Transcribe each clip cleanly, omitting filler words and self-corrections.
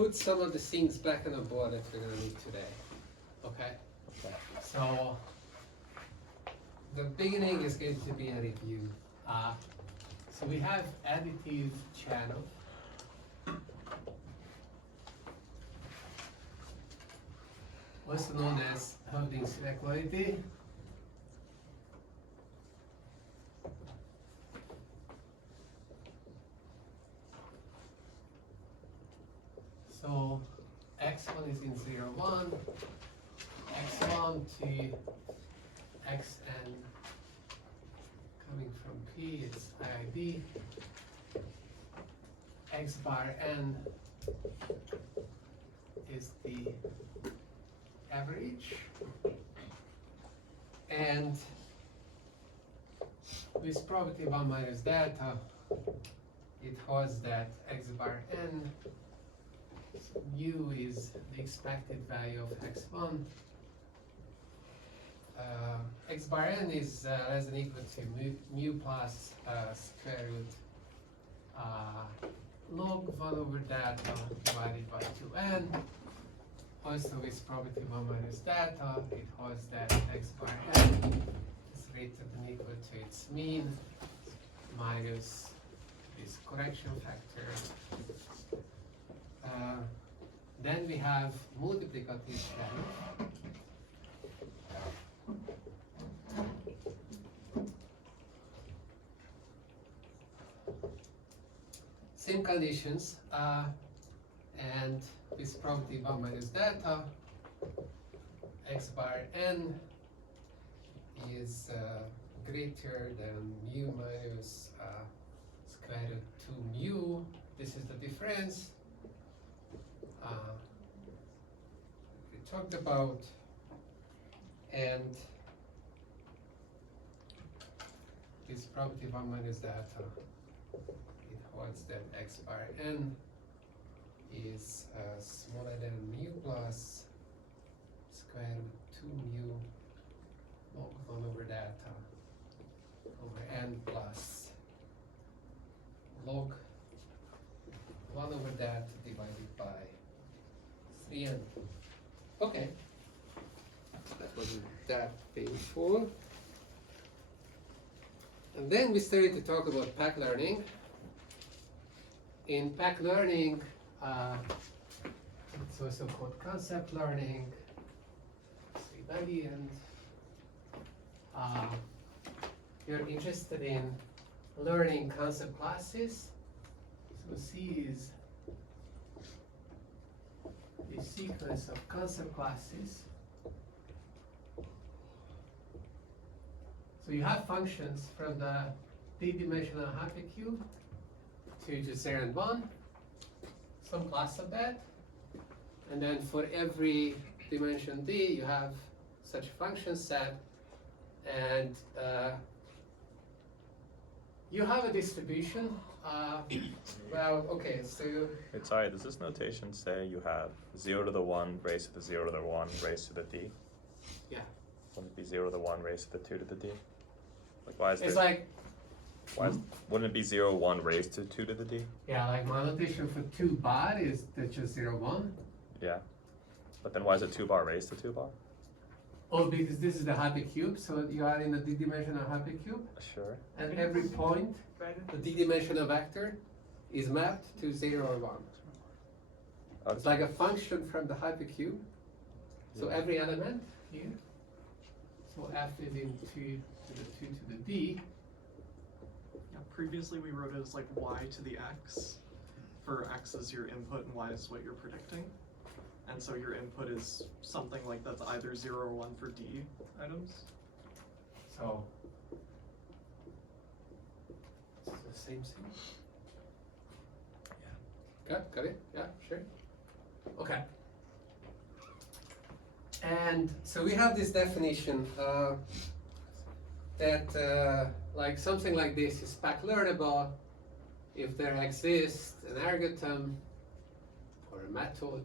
put some of the things back on the board that we're going to need today. Okay? Okay. So, the beginning is going to be a review. So we have additive channel. Also known as Holdings inequality. So x1 is in 0, 1, x1 to xn coming from P is IID, x bar n is the average, and with probability 1 minus delta, it holds that x bar n, mu is the expected value of x1. X bar n is less than equal to mu plus square root log 1 over delta divided by 2n. Also with probability 1 minus delta, it holds that x bar n is greater than equal to its mean minus this correction factor. Then we have multiplicative channel. Same conditions, and with probability 1 minus delta, x bar n is greater than mu minus square root 2 mu. This is the difference we talked about, and with probability 1 minus delta, it holds that x bar n is smaller than mu plus square root 2 mu log 1 over delta over n plus log 1 over delta divided by 3n. Okay, that wasn't that painful. And then we started to talk about PAC learning. In PAC learning, it's also called concept learning. See by the end, you're interested in learning concept classes. So C is a sequence of concept classes. So you have functions from the d-dimensional hypercube to just 0 and 1, some class of that, and then for every dimension d you have such a function set, and you have a distribution. Well, okay, so Wait, sorry, does this notation say you have 0 to the 1 raised to the 0 to the 1 raised to the d? yeah, Wouldn't it be 0 to the 1 raised to the 2 to the d? Like, why is it's there, like, wouldn't it be 0, 1 raised to 2 to the d? yeah, like my notation for 2 bar is that's just 0, 1. Yeah. But then why is it 2 bar raised to 2 bar? Oh, because this is the hypercube, so you are in the d-dimensional hypercube, Sure. and every point, the d-dimensional vector, is mapped to 0 or 1. Okay. It's like a function from the hypercube. So Yeah. every element here, so f is in 2 to the 2 to the d. Yeah, previously we wrote it as like y to the x, for x is your input and y is what you're predicting. And so your input is something like that's either 0 or 1 for d items. So it's the same thing. Got it? Yeah, sure. Okay. And so we have this definition that like something like this is PAC-Learnable if there exists an algorithm or a method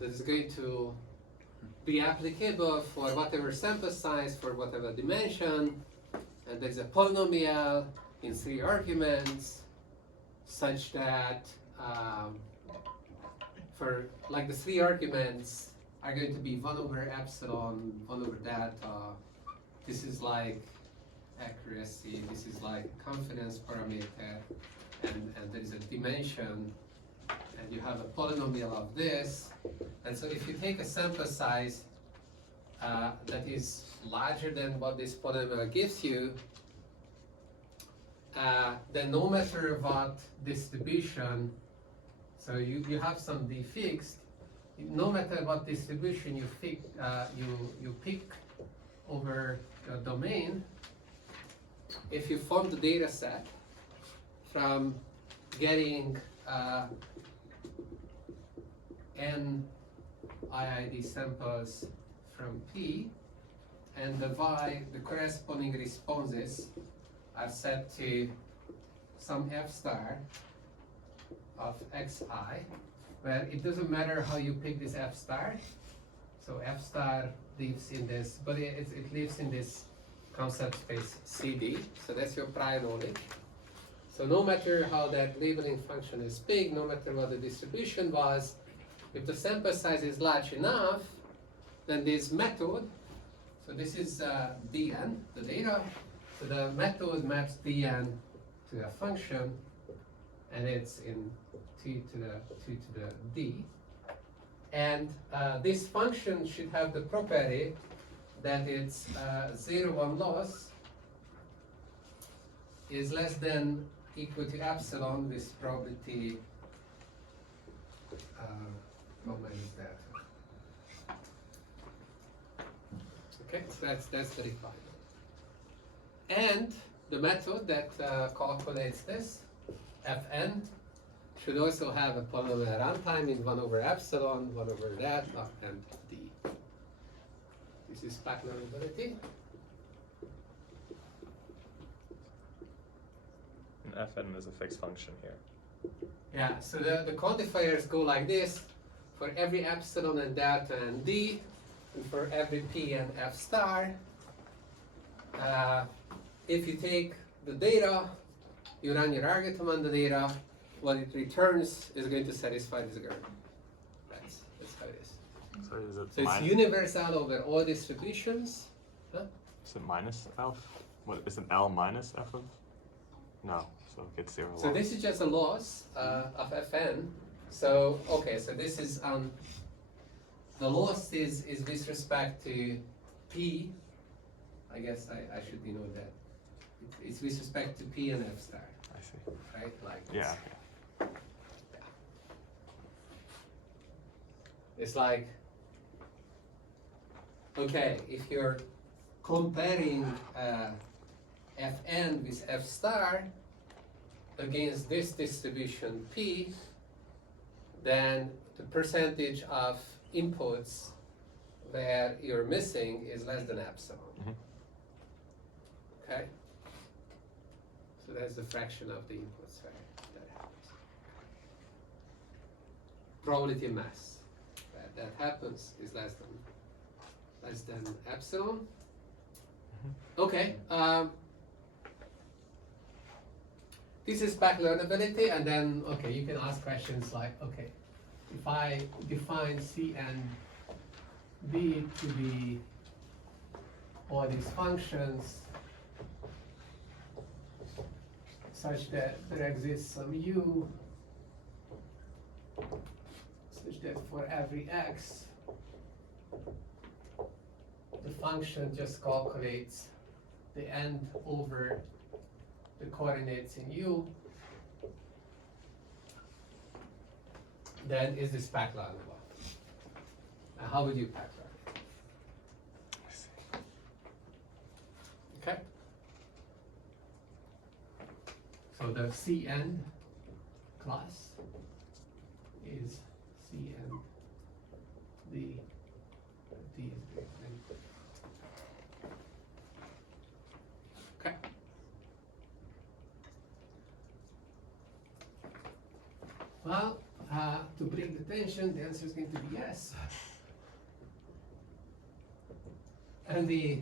that is going to be applicable for whatever sample size, for whatever dimension, and there's a polynomial in 3 arguments such that for like the three arguments are going to be 1 over epsilon, 1 over data. This is like accuracy, this is like confidence parameter, and there is a dimension, and you have a polynomial of this. And so if you take a sample size that is larger than what this polynomial gives you, then no matter what distribution, so you have some d fixed, no matter what distribution you pick over the domain, if you form the data set from getting n IID samples from P, and the corresponding responses are set to some f star of xi, where it doesn't matter how you pick this f star. So f star lives in this, but it lives in this concept space CD. So that's your prior knowledge. So no matter how that labeling function is big, no matter what the distribution was, if the sample size is large enough, then this method, so this is dn, the data, so the method maps dn to a function, and it's in t to the d. And this function should have the property that its 0,1 loss is less than equal to epsilon with probability, how many is that? Okay, so that's the requirement. And the method that calculates this, Fn, should also have a polynomial runtime in 1 over epsilon, 1 over data, and d. This is PAC-Learnability. And Fn is a fixed function here. Yeah, so the quantifiers go like this for every epsilon and delta and d, and for every p and f star. If you take the data, you run your algorithm on the data, what it returns is going to satisfy this graph. That's how it is. So is it So it's universal over all distributions. Huh? Is it minus L? What is an L minus F of? No, so it gets 0 So loss. this is just a loss of Fn. So okay, so this is the loss is with respect to P. I guess I should denote that. It's with respect to P and F star, I see. right? Like Yeah. it's like, okay, if you're comparing Fn with F star against this distribution P, then the percentage of inputs where you're missing is less than epsilon. Mhm. Okay? So that's the fraction of the inputs where that happens. Probability mass that happens is less than epsilon. Okay. This is PAC-Learnability, and then okay, you can ask questions like, okay, if I define C and B to be all these functions such that there exists some U such that for every X the function just calculates the end over the coordinates in U, then is this PAC-Learnable? Now how would you PAC-Learn it? I see. Okay. So the C-end class is C-end D. D is greater than. Okay. Well, to break the tension, the answer is going to be yes. And the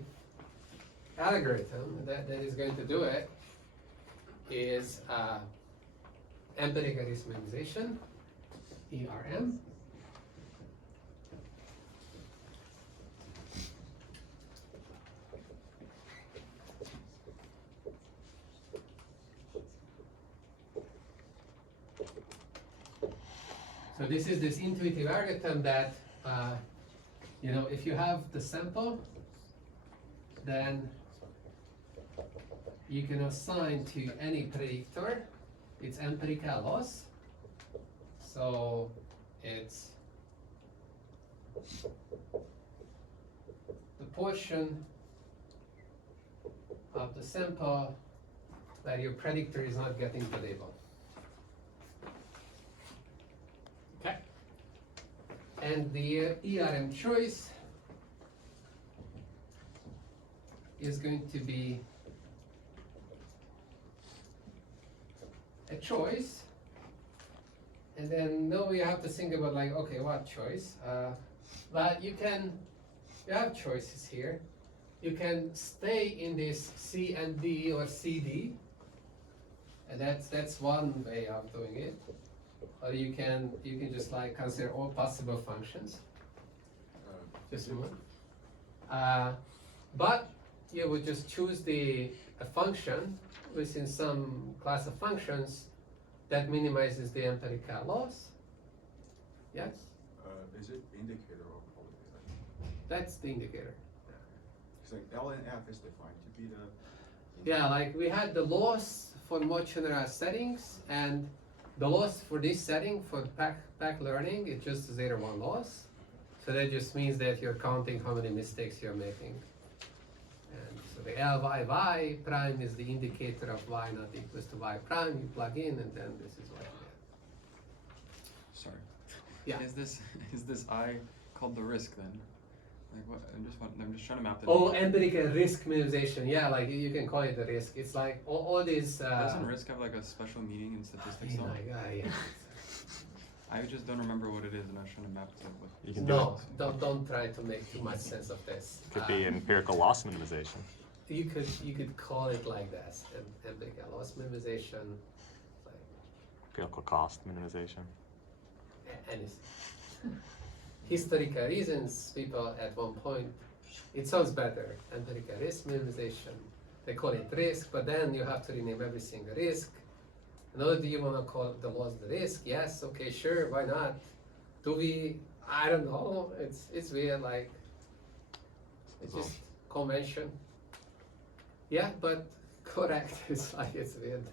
algorithm that is going to do it is empirical reasonable ERM. So this is this intuitive algorithm that, you know, if you have the sample, then you can assign to any predictor its empirical loss. So it's the portion of the sample that your predictor is not getting the label. Okay. And the ERM choice is going to be a choice, and then now you have to think about like, okay, what choice? But you have choices here. You can stay in this C and D or CD, and that's one way of doing it. Or you can just like consider all possible functions. Just one. But you would just choose a function within some class of functions that minimizes the empirical loss. Yes? Is it indicator or qualitative? That's the indicator. It's like L and F is defined to be the. Yeah, like we had the loss for more general settings, and the loss for this setting for PAC learning is just 0-1 loss. So that just means that you're counting how many mistakes you're making. And so the LYY prime is the indicator of y not equals to y prime. You plug in, and then this is what you get. Sorry. Yeah. Is this I called the risk then? Like what? I'm just trying to map it. Oh, empirical risk minimization. Yeah, like you can call it the risk. It's like all these. Doesn't risk have like a special meaning in statistics though? Yeah. I just don't remember what it is, and I was trying to map it with. You can do No, it. don't try to make too much sense of this. Could be empirical loss minimization. You could call it like that, empirical loss minimization, like Empirical cost minimization. anything. Historical reasons, people at one point, it sounds better, empirical risk minimization. They call it risk, but then you have to rename everything a risk. Now, do you want to call the loss the risk? Yes, okay, sure, why not? Do we? I don't know. It's weird, like it's just convention. Yeah, but correct. It's like it's weird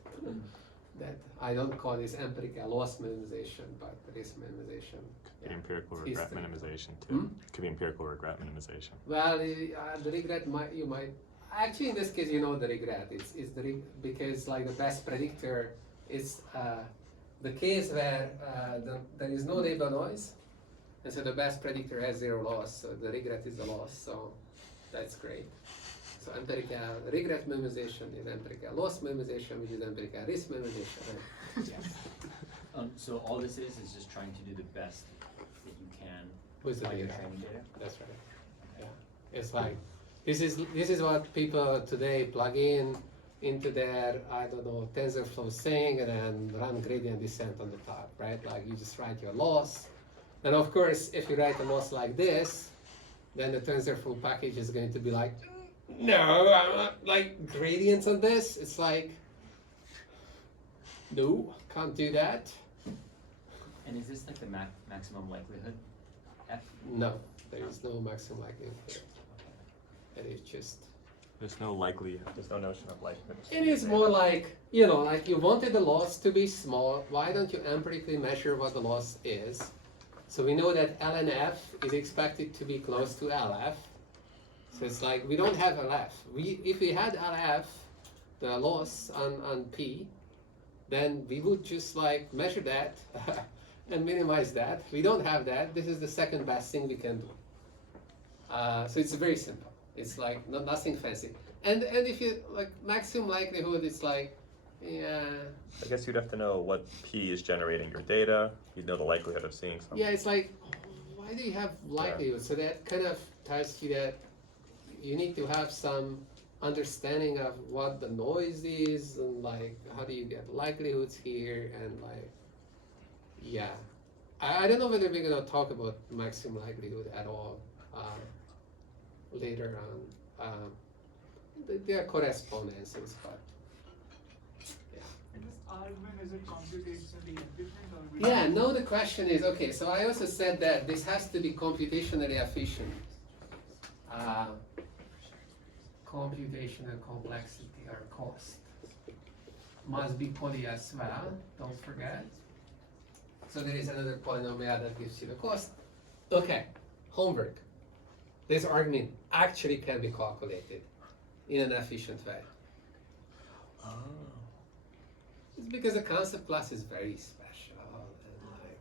that I don't call this empirical loss minimization, but risk minimization. Could be empirical regret History. minimization too. Could be empirical regret minimization. Well, the regret you might actually in this case you know the regret. It's because like the best predictor is the case where there is no label noise, and so the best predictor has 0 loss. So the regret is the loss. So that's great. So empirical regret minimization is empirical loss minimization, which is empirical risk minimization. Yes. So all this is just trying to do the best that you can With the by your data. training data. That's right. Yeah. It's like this is what people today plug into their, I don't know, TensorFlow thing and then run gradient descent on the top, right? Like you just write your loss. And of course, if you write a loss like this, then the TensorFlow package is going to be like, no, I'm not like gradients on this. It's like, no, can't do that. And is this like the maximum likelihood? F? No, there is no maximum likelihood here. It is just. There's no notion of likelihood. It is more like, you know, like you wanted the loss to be small. Why don't you empirically measure what the loss is? So we know that ln(f) is expected to be close to LF. So it's like we don't have LF. If we had LF, the loss on P, then we would just like measure that and minimize that. We don't have that. This is the second best thing we can do. So it's very simple. It's like nothing fancy. And if you like maximum likelihood, it's like, yeah. I guess you'd have to know what P is generating your data. You'd know the likelihood of seeing something. Yeah, it's like, why do you have likelihood? So that kind of tells you that you need to have some understanding of what the noise is and like how do you get likelihoods here and like, yeah. I don't know whether we're gonna talk about maximum likelihood at all later on. There are correspondences, but yeah. And just argument, is it computationally efficient or? Yeah, no, the question is, okay, so I also said that this has to be computationally efficient. Computational complexity or cost must be poly as well, don't forget. So there is another polynomial that gives you the cost. Okay, homework. This argument actually can be calculated in an efficient way. It's because the concept class is very special, and like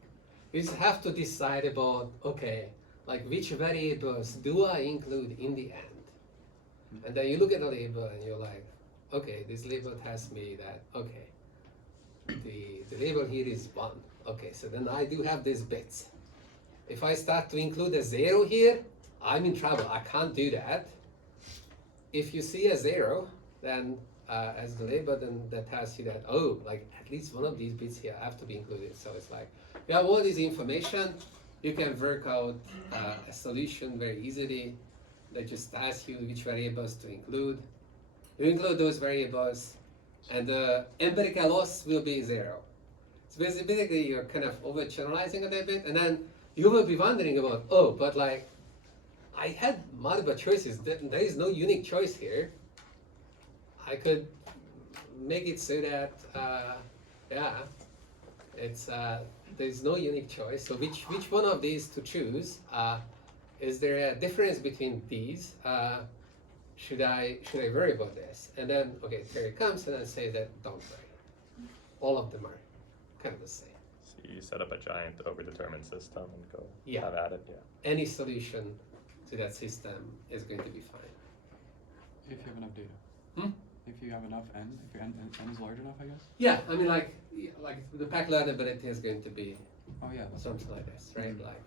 you just have to decide about, okay, like which variables do I include in the end? And then you look at the label and you're like, okay, this label tells me that, okay, the label here is 1. Okay, so then I do have these bits. If I start to include a 0 here, I'm in trouble. I can't do that. If you see a 0, then as the label, then that tells you that, oh, like at least one of these bits here have to be included. So it's like, you have all this information, you can work out a solution very easily. They just ask you which variables to include. You include those variables, and the empirical loss will be 0. So basically, you're kind of overgeneralizing a little bit, and then you will be wondering about, oh, but like, I had multiple choices. There is no unique choice here. I could make it so that, yeah, it's there's no unique choice. So which one of these to choose? Is there a difference between these? Should I worry about this? And then, okay, Terry comes and then says that don't worry. All of them are kind of the same. So you set up a giant overdetermined system and go Yeah. have at it. Yeah. Any solution to that system is going to be fine. If you have enough data. Hmm? If you have enough n, if your n is large enough, I guess. Yeah, I mean, like the PAC-Learnability is going to be Oh yeah. That's something like this, right? Like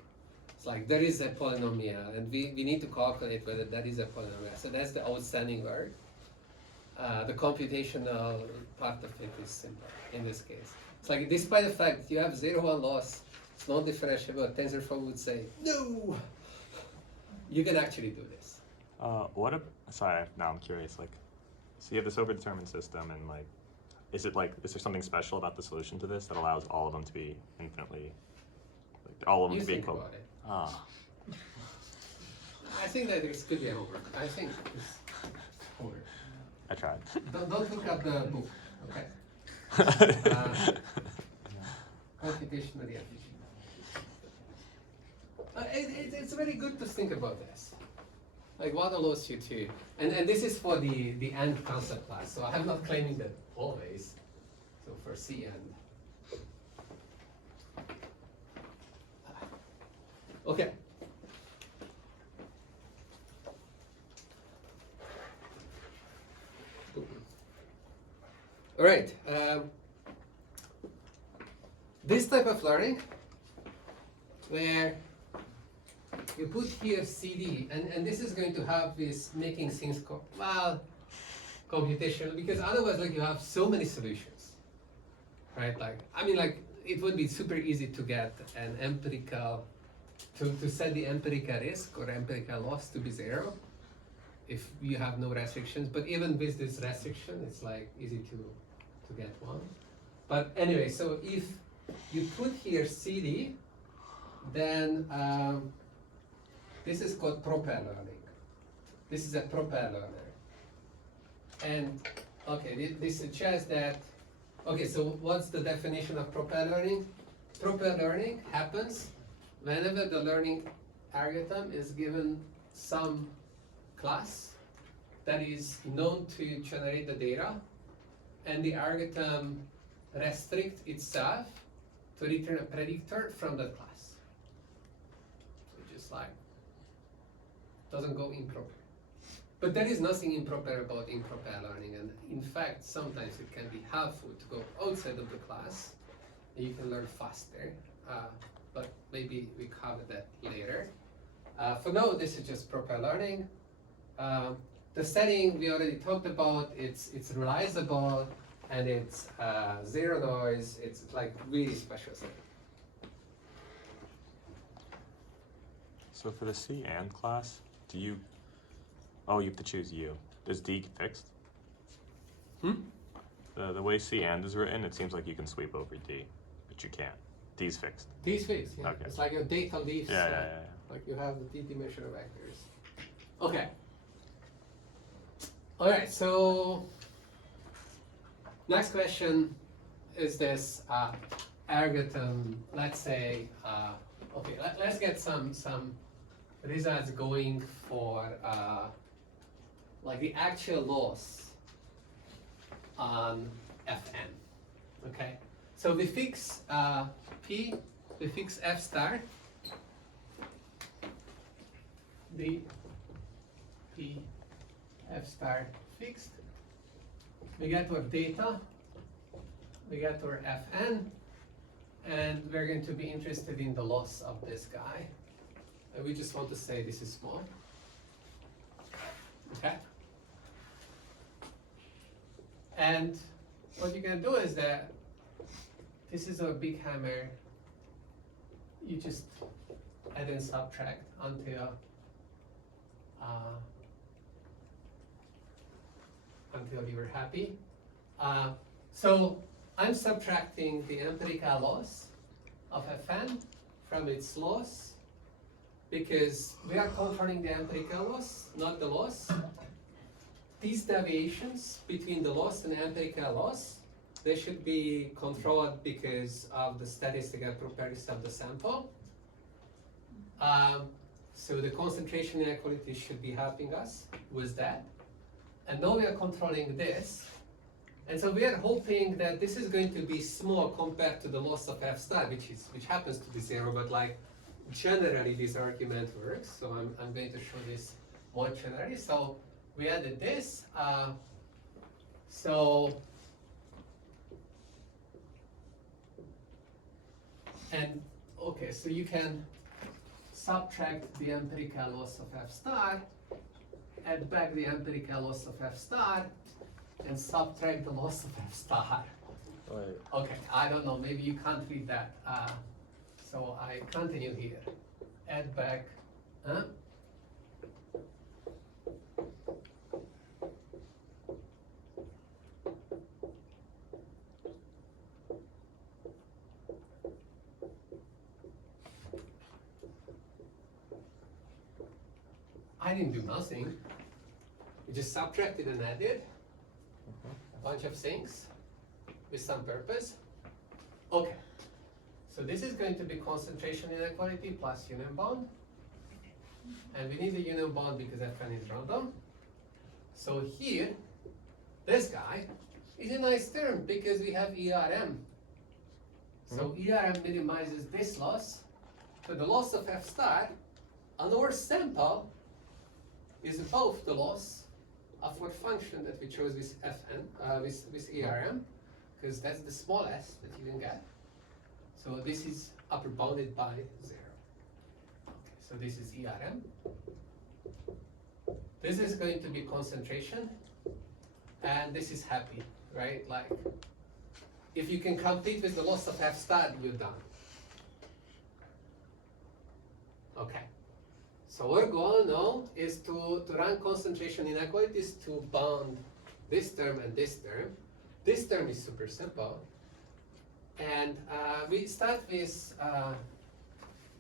it's like there is a polynomial, and we need to calculate whether that is a polynomial. So that's the outstanding word. The computational part of it is simple in this case. It's like despite the fact that you have 0-1 loss, it's not differentiable. TensorFlow would say no. You can actually do this. Sorry, now I'm curious. Like, so you have this overdetermined system, and like, is there something special about the solution to this that allows all of them to be infinitely, like, all of them You to be think equal? about it. Ah, I think that this could be an homework. I think it's homework. I tried. Don't look up the book, okay? Computationally efficient. It's very good to think about this. Like what allows you to, and this is for the AND concept class, so I'm not claiming that always. So for C AND. Okay. All right. This type of learning, where you put here CD, and this is going to have this making things computational, because otherwise, like, you have so many solutions, right? Like, I mean, like, it would be super easy to get an empirical, to set the empirical risk or empirical loss to be 0 if you have no restrictions. But even with this restriction, it's like easy to get 1. But anyway, so if you put here CD, then this is called proper learning. This is a proper learner. And okay, this suggests that, okay, so what's the definition of proper learning? Proper learning happens whenever the learning algorithm is given some class that is known to generate the data, and the algorithm restricts itself to return a predictor from that class. So just like doesn't go improper. But there is nothing improper about improper learning, and in fact sometimes it can be helpful to go outside of the class and you can learn faster, but maybe we cover that later. For now, this is just proper learning. The setting we already talked about, it's realizable, and it's 0 noise. It's like really special setting. So for the C and class, you have to choose U. Is D fixed? The way C and is written, it seems like you can sweep over D, but you can't. D's fixed. D's fixed, yeah. Okay. It's like your data leaves. Yeah. Like you have the d-dimensional vectors. Okay. All right, so next question is this algorithm. Let's say, okay, let's get some results going for like the actual loss on Fn. Okay, so we fix P, we fix F star. The P F star fixed. We get our data, we get our Fn, and we're going to be interested in the loss of this guy. And we just want to say this is small. Okay? And what you're going to do is that this is a big hammer. You just add and subtract until you're happy. So I'm subtracting the empirical loss of Fn from its loss because we are controlling the empirical loss, not the loss. These deviations between the loss and the empirical loss, they should be controlled because of the statistical properties of the sample. So the concentration inequality should be helping us with that. And now we are controlling this. And so we are hoping that this is going to be small compared to the loss of F star, which happens to be 0, but like generally this argument works. So I'm going to show this more generally. So we added this. And okay, so you can subtract the empirical loss of F star, add back the empirical loss of F star, and subtract the loss of F star. Wait. Okay, I don't know, maybe you can't read that. So I continue here. Add back, huh? I didn't do nothing. We just subtracted and added a bunch of things with some purpose. Okay, so this is going to be concentration inequality plus union bond. And we need a union bond because Fn is random. So here, this guy is a nice term because we have ERM. So ERM minimizes this loss. So the loss of F star on our sample is above the loss of our function that we chose with Fn, with ERM, because that's the smallest that you can get. So this is upper bounded by 0. Okay, so this is ERM. This is going to be concentration, and this is happy, right? Like, if you can compete with the loss of F star, you're done. Okay. So our goal now is to run concentration inequalities to bound this term and this term. This term is super simple. And we start with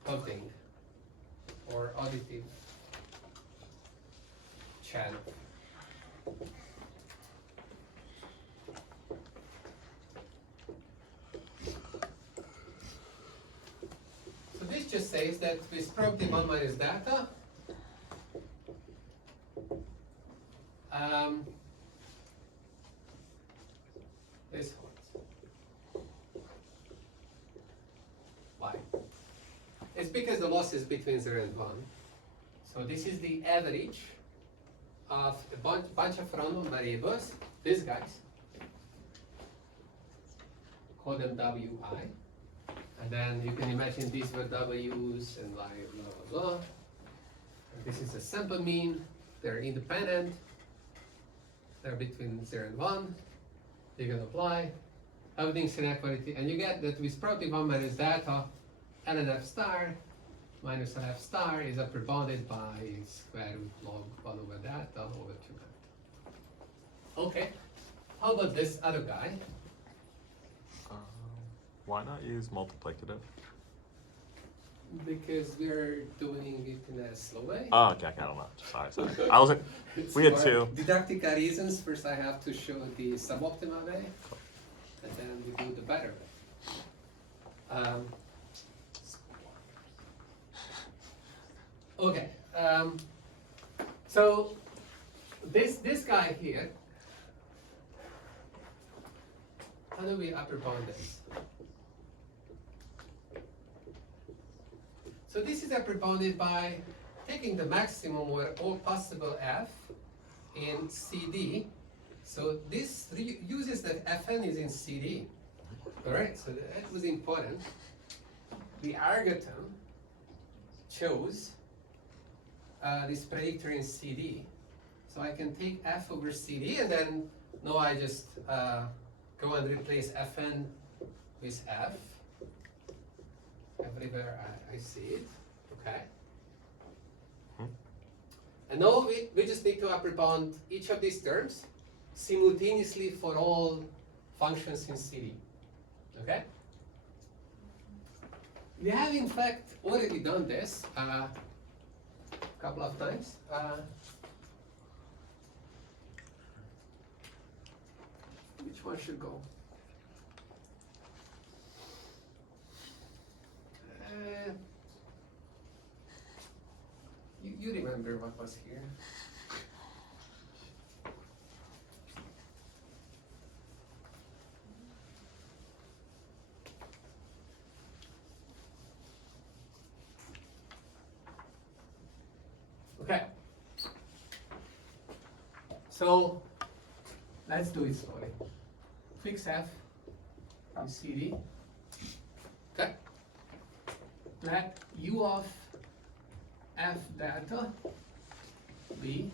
bumping or additive channel. So this just says that with probability 1 minus data, this holds. Why? It's because the loss is between 0 and 1. So this is the average of a bunch of random variables, these guys. Call them Wi. And then you can imagine these were W's and like blah, blah, blah. And this is a sample mean. They're independent. They're between 0 and 1. You can apply. Everything's inequality. And you get that with probability 1 minus data, ln F star minus F star is upper bounded by square root log 1 over data over 2 data. Okay. how about this other guy? Why not use multiplicative? Because we're doing it in a slow way. Oh, okay, I don't know. Sorry. I wasn't. It's We had for two. didactical reasons. First, I have to show the suboptimal way, and then we do the better way. Okay. So this guy here. How do we upper bound this? So this is upper bounded by taking the maximum or all possible f in CD. So this uses that Fn is in CD. Alright, so that was important. The algorithm chose this predictor in CD. So I can take f over CD and then now I just go and replace Fn with f. Everywhere I see it, okay? And now we just need to upper bound each of these terms simultaneously for all functions in CD, okay? We have in fact already done this a couple of times. Which one should go? You remember what was here? Okay. So let's do it slowly. Fix f in CD. Okay. Let u of f data be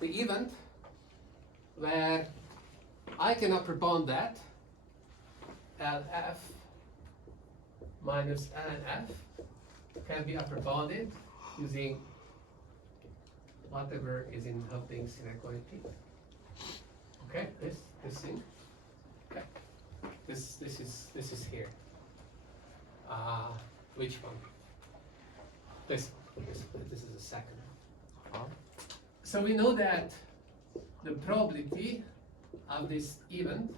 the event where I can upper bound that LF minus LNF can be upper bounded using whatever is in Hopding's inequality. Okay, this thing. Okay, this is here. Which one? This is the second one. So we know that the probability of this event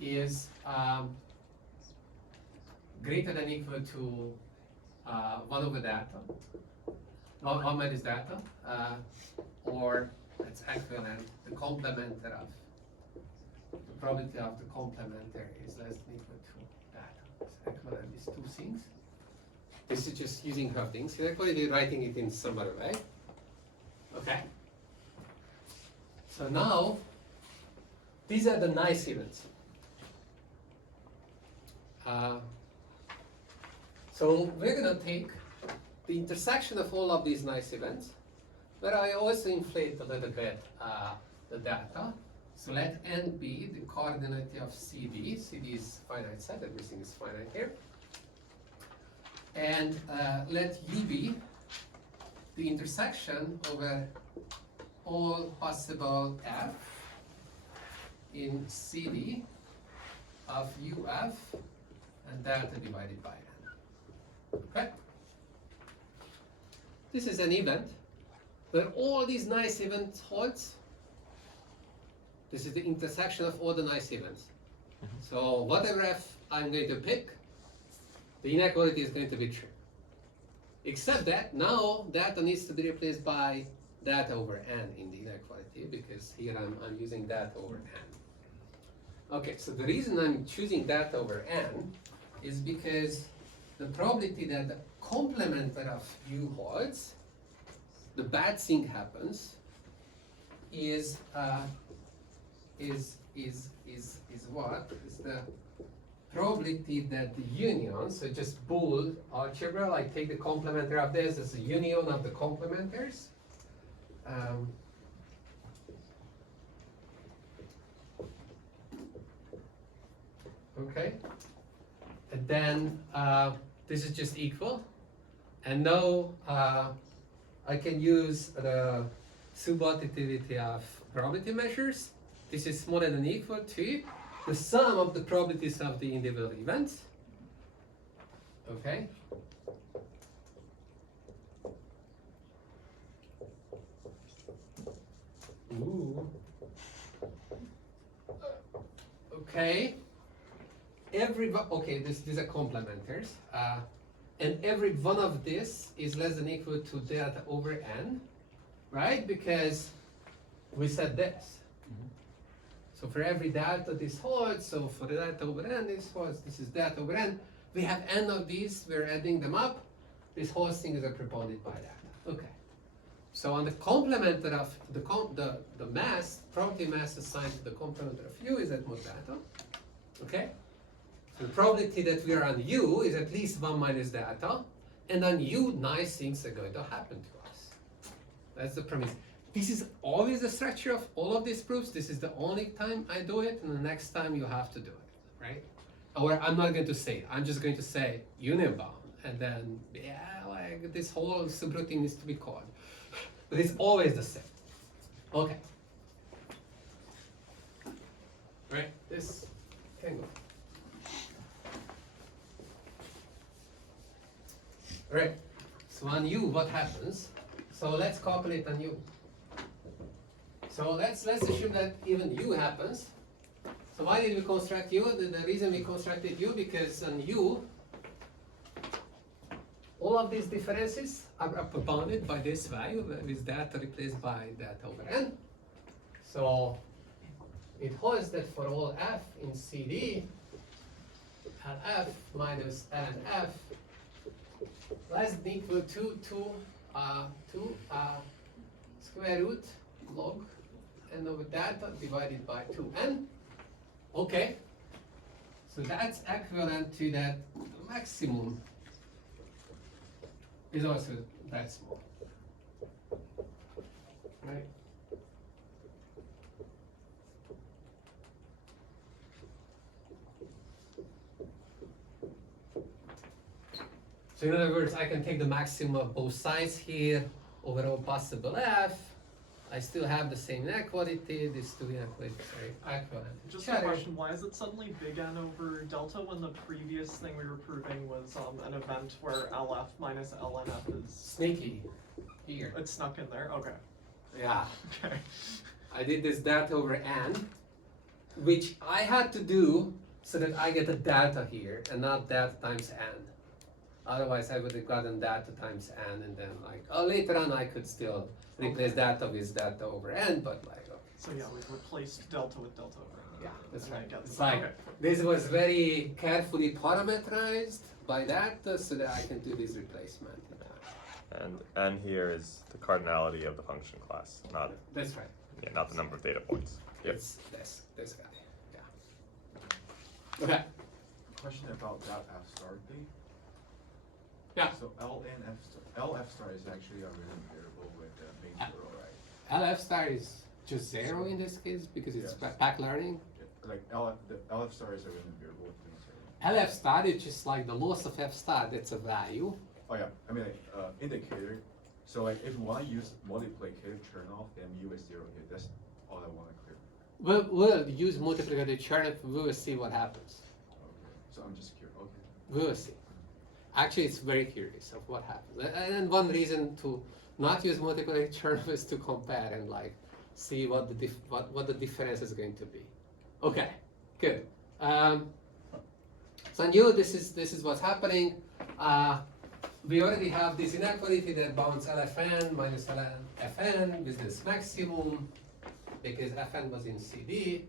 is greater than equal to 1 over data, 1 minus data, or it's equivalent, the complementer of, the probability of the complementer is less than equal to data. It's equivalent, these two things. This is just using Hopding's inequality, writing it in some other way. Okay? So now, these are the nice events. So we're going to take the intersection of all of these nice events, but I also inflate a little bit the data. So let n be the coordinate of CD. CD is finite set, everything is finite here. And let u be the intersection over all possible f in CD of uf and delta divided by n. Okay? This is an event where all these nice events holds. This is the intersection of all the nice events. So whatever f I'm going to pick, the inequality is going to be true. Except that now data needs to be replaced by data over n in the inequality, because here I'm using data over n. Okay, so the reason I'm choosing data over n is because the probability that the complementer of u holds, the bad thing happens, is what? Is the probability that the union, so just bool algebra, like take the complementer of this as a union of the complementars. Okay, and then this is just equal, and now I can use the subadditivity of probability measures. This is smaller than equal to the sum of the probabilities of the individual events. Okay. Ooh. Okay. Okay, these are complementars. And every one of this is less than equal to delta over n, right? Because we said this. So for every delta this holds, so for the delta over n this holds, this is delta over n. We have n of these, we're adding them up. This whole thing is represented by that. Okay. So on the complementer of the mass, probability mass assigned to the complementer of u is at mod delta. Okay? So the probability that we are on u is at least 1 minus delta, and on u, nice things are going to happen to us. That's the premise. This is always the structure of all of these proofs. This is the only time I do it, and the next time you have to do it, right? Or I'm not going to say it. I'm just going to say union bound, and then, yeah, like this whole subroutine needs to be called. But it's always the same. Okay. Right, this can go. Right, so on u, what happens? So let's calculate on u. So let's assume that even u happens. So why did we construct u? The reason we constructed u, because on u, all of these differences are bounded by this value, with delta replaced by delta over n. So it holds that for all f in CD, Lf minus Lnf less than equal to 2 square root log n over delta divided by 2n. Okay, so that's equivalent to that maximum is also that small, right? So in other words, I can take the maximum of both sides here over all possible f. I still have the same inequality. These two inequalities are equivalent. Just a question, why is it suddenly big N over delta when the previous thing we were proving was an event where LF minus LNF is... Sneaky. Here. It's snuck in there? Okay. Yeah. Okay. I did this delta over n, which I had to do so that I get a delta here and not delta times n. Otherwise, I would have gotten delta times n, and then like, oh, later on I could still replace delta with delta over n, but like, okay. So yeah, we replaced delta with delta over N. Yeah, that's And I right. get It's the- like, okay. this was very carefully parameterized by that, so that I can do this replacement. And n here is the cardinality of the function class, not That's right. not the number of data points. Yep. It's this guy. Yeah. Okay. Question about that F star thing. Yeah. So LF star is actually a random variable with the main zero, right? LF star is just 0 in this case because it's Yes. PAC learning. Like the LF star is a random variable with main zero. LF star is just like the loss of F star, that's a value. Oh yeah, I mean like indicator. So like if you want to use multiplicative turn off, then U is 0 here. That's all I want to clear. We'll use multiplicative churn, we will see what happens. Okay. So I'm just curious. Okay. We will see. Actually, it's very curious of what happens. And one reason to not use multiplicative churn is to compare and like see what the difference is going to be. Okay, good. So on you, this is what's happening. We already have this inequality that bounds LFN minus LFN with this maximum because Fn was in CD.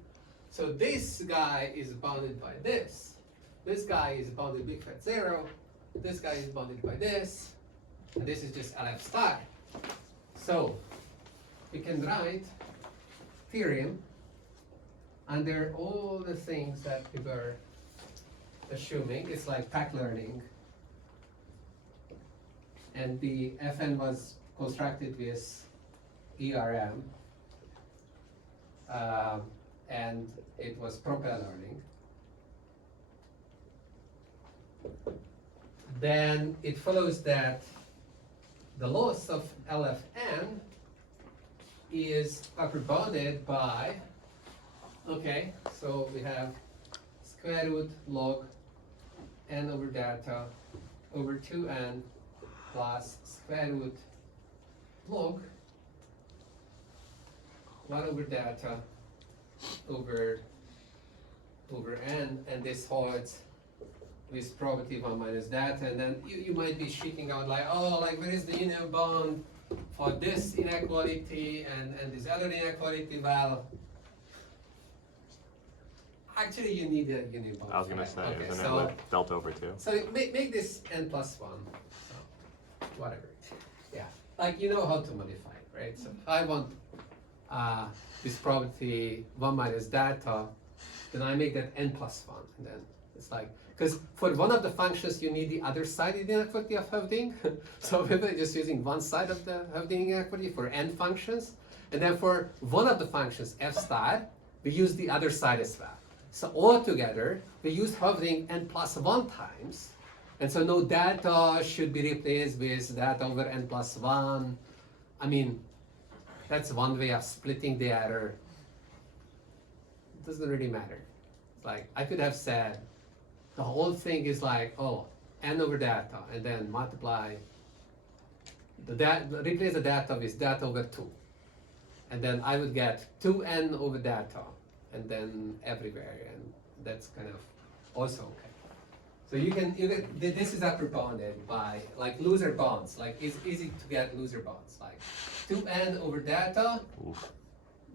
So this guy is bounded by this. This guy is bounded big fat 0. This guy is bounded by this. And this is just LF star. So we can write theorem under all the things that we were assuming. It's like PAC learning. And the Fn was constructed with ERM. And it was proper learning. Then it follows that the loss of LFN is upper bounded by, okay, so we have square root log n over data over 2n plus square root log 1 over data over n, and this holds with probability 1 minus data, and then you might be shaking out like, oh, like where is the union bound for this inequality and this other inequality? Well, actually you need a union bound. I was gonna for say, that. Okay, isn't so, it with delta over 2? so make this n plus 1, so whatever. Yeah, like you know how to modify it, right? So if I want this probability 1 minus data, then I make that n plus 1, and then it's like, because for one of the functions you need the other side of the inequality of Hoeffding, so we're just using one side of the Hoeffding inequality for n functions, and then for one of the functions, f star, we use the other side as well. So altogether, we use Hoeffding n plus 1 times, and so no data should be replaced with data over n plus 1. I mean, that's one way of splitting the error. It doesn't really matter. Like, I could have said, the whole thing is like, oh, n over data, and then multiply replace the data with data over 2. And then I would get 2n over data, and then everywhere, and that's kind of also okay. So you can this is upper bounded by like loser bonds. Like it's easy to get loser bonds. Like 2n over data Oof.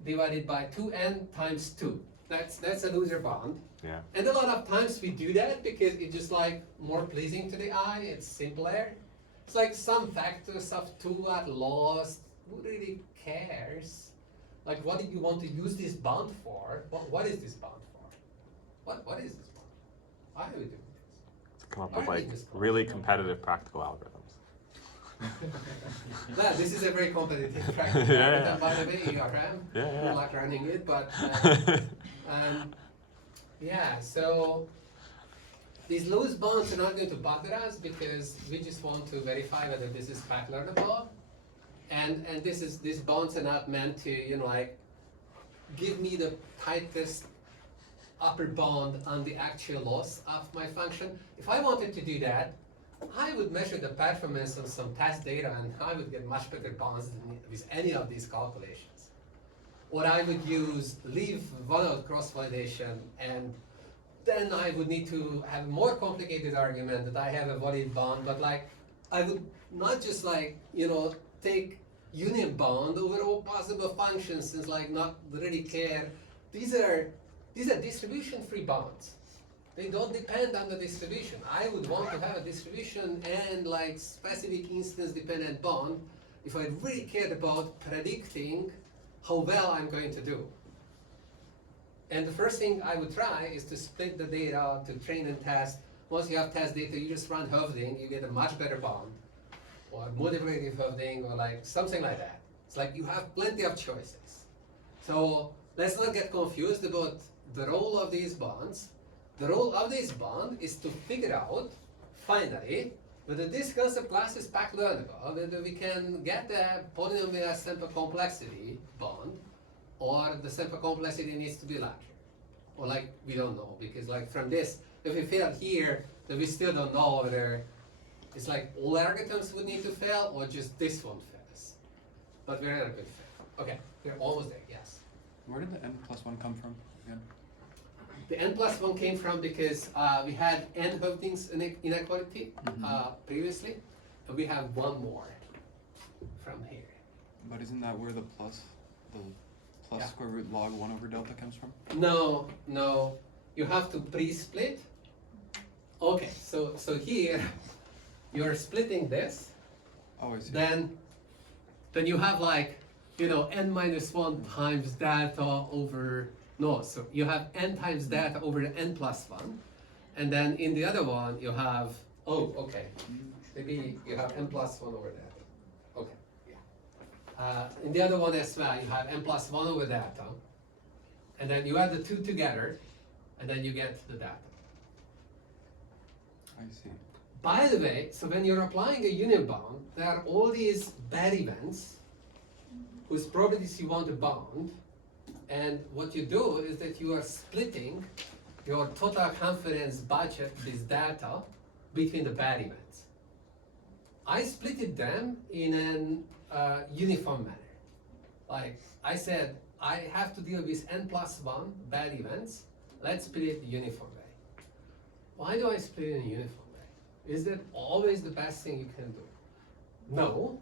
divided by 2n times 2. That's a loser bond. Yeah. And a lot of times we do that because it's just like more pleasing to the eye, it's simpler. It's like some factors of 2 are lost. Who really cares? Like what do you want to use this bond for? What is this bond for? What is this bond? Why are we doing this? To come up Why with are we like just- really competitive practical algorithms. Yeah, this is a very competitive practice. Yeah. By the way, ERM, Yeah. good luck running it, but yeah, so these loose bonds are not going to bother us because we just want to verify whether this is PAC-Learnable. And these bonds are not meant to, like, give me the tightest upper bound on the actual loss of my function. If I wanted to do that, I would measure the performance on some test data and I would get much better bonds than with any of these calculations. Or I would leave one out cross-validation, and then I would need to have a more complicated argument that I have a valid bond, but like, I would not just like, take union bound over all possible functions and like not really care. These are distribution-free bonds. They don't depend on the distribution. I would want to have a distribution and like specific instance-dependent bond if I really cared about predicting how well I'm going to do. And the first thing I would try is to split the data to train and test. Once you have test data, you just run Hoeffding, you get a much better bond, or multiplicative Hoeffding, or like something like that. It's like you have plenty of choices. So let's not get confused about the role of these bonds. The role of this bond is to figure out, finally, whether this concept class is PAC-Learnable, whether we can get a polynomial sample complexity bond, or the sample complexity needs to be larger. Or like, we don't know, because like from this, if we fail here, then we still don't know whether it's like all algorithms would need to fail, or just this one fails. But we're not going to fail. Okay, we're almost there, yes. Where did the n plus 1 come from again? The n plus 1 came from because we had n Hoeffding's inequality previously, and we have one more from here. But isn't that where the plus Yeah. square root log 1 over delta comes from? No, you have to pre-split. Okay, so here you're splitting this, Oh, I see. then you have like, n minus 1 times data over, so you have n times data over n plus 1, and then in the other one you have, maybe you have n plus 1 over data. Okay, yeah. In the other one as well, you have n plus 1 over data, and then you add the two together, and then you get the data. I see. By the way, so when you're applying a union bound, there are all these bad events whose properties you want to bound. And what you do is that you are splitting your total confidence budget, this data, between the bad events. I splitted them in a uniform manner. Like I said, I have to deal with n+1 bad events. Let's split it uniform way. Why do I split it in a uniform way? Is that always the best thing you can do? No.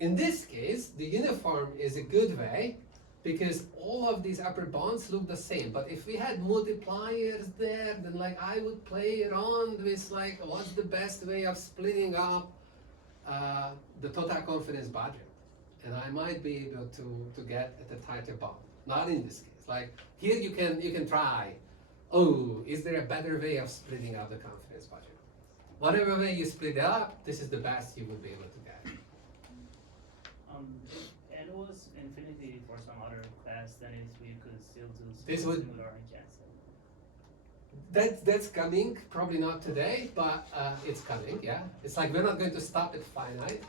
In this case, the uniform is a good way because all of these upper bounds look the same. But if we had multipliers there, then like I would play around with like what's the best way of splitting up the total confidence budget. And I might be able to get at a tighter bound. Not in this case. Like here you can try, oh, is there a better way of splitting up the confidence budget? Whatever way you split it up, this is the best you will be able to get. If n was infinity for some other class, then we could still do This would- similar cancel. That's coming, probably not today, but it's coming, yeah. It's like we're not going to stop at finite,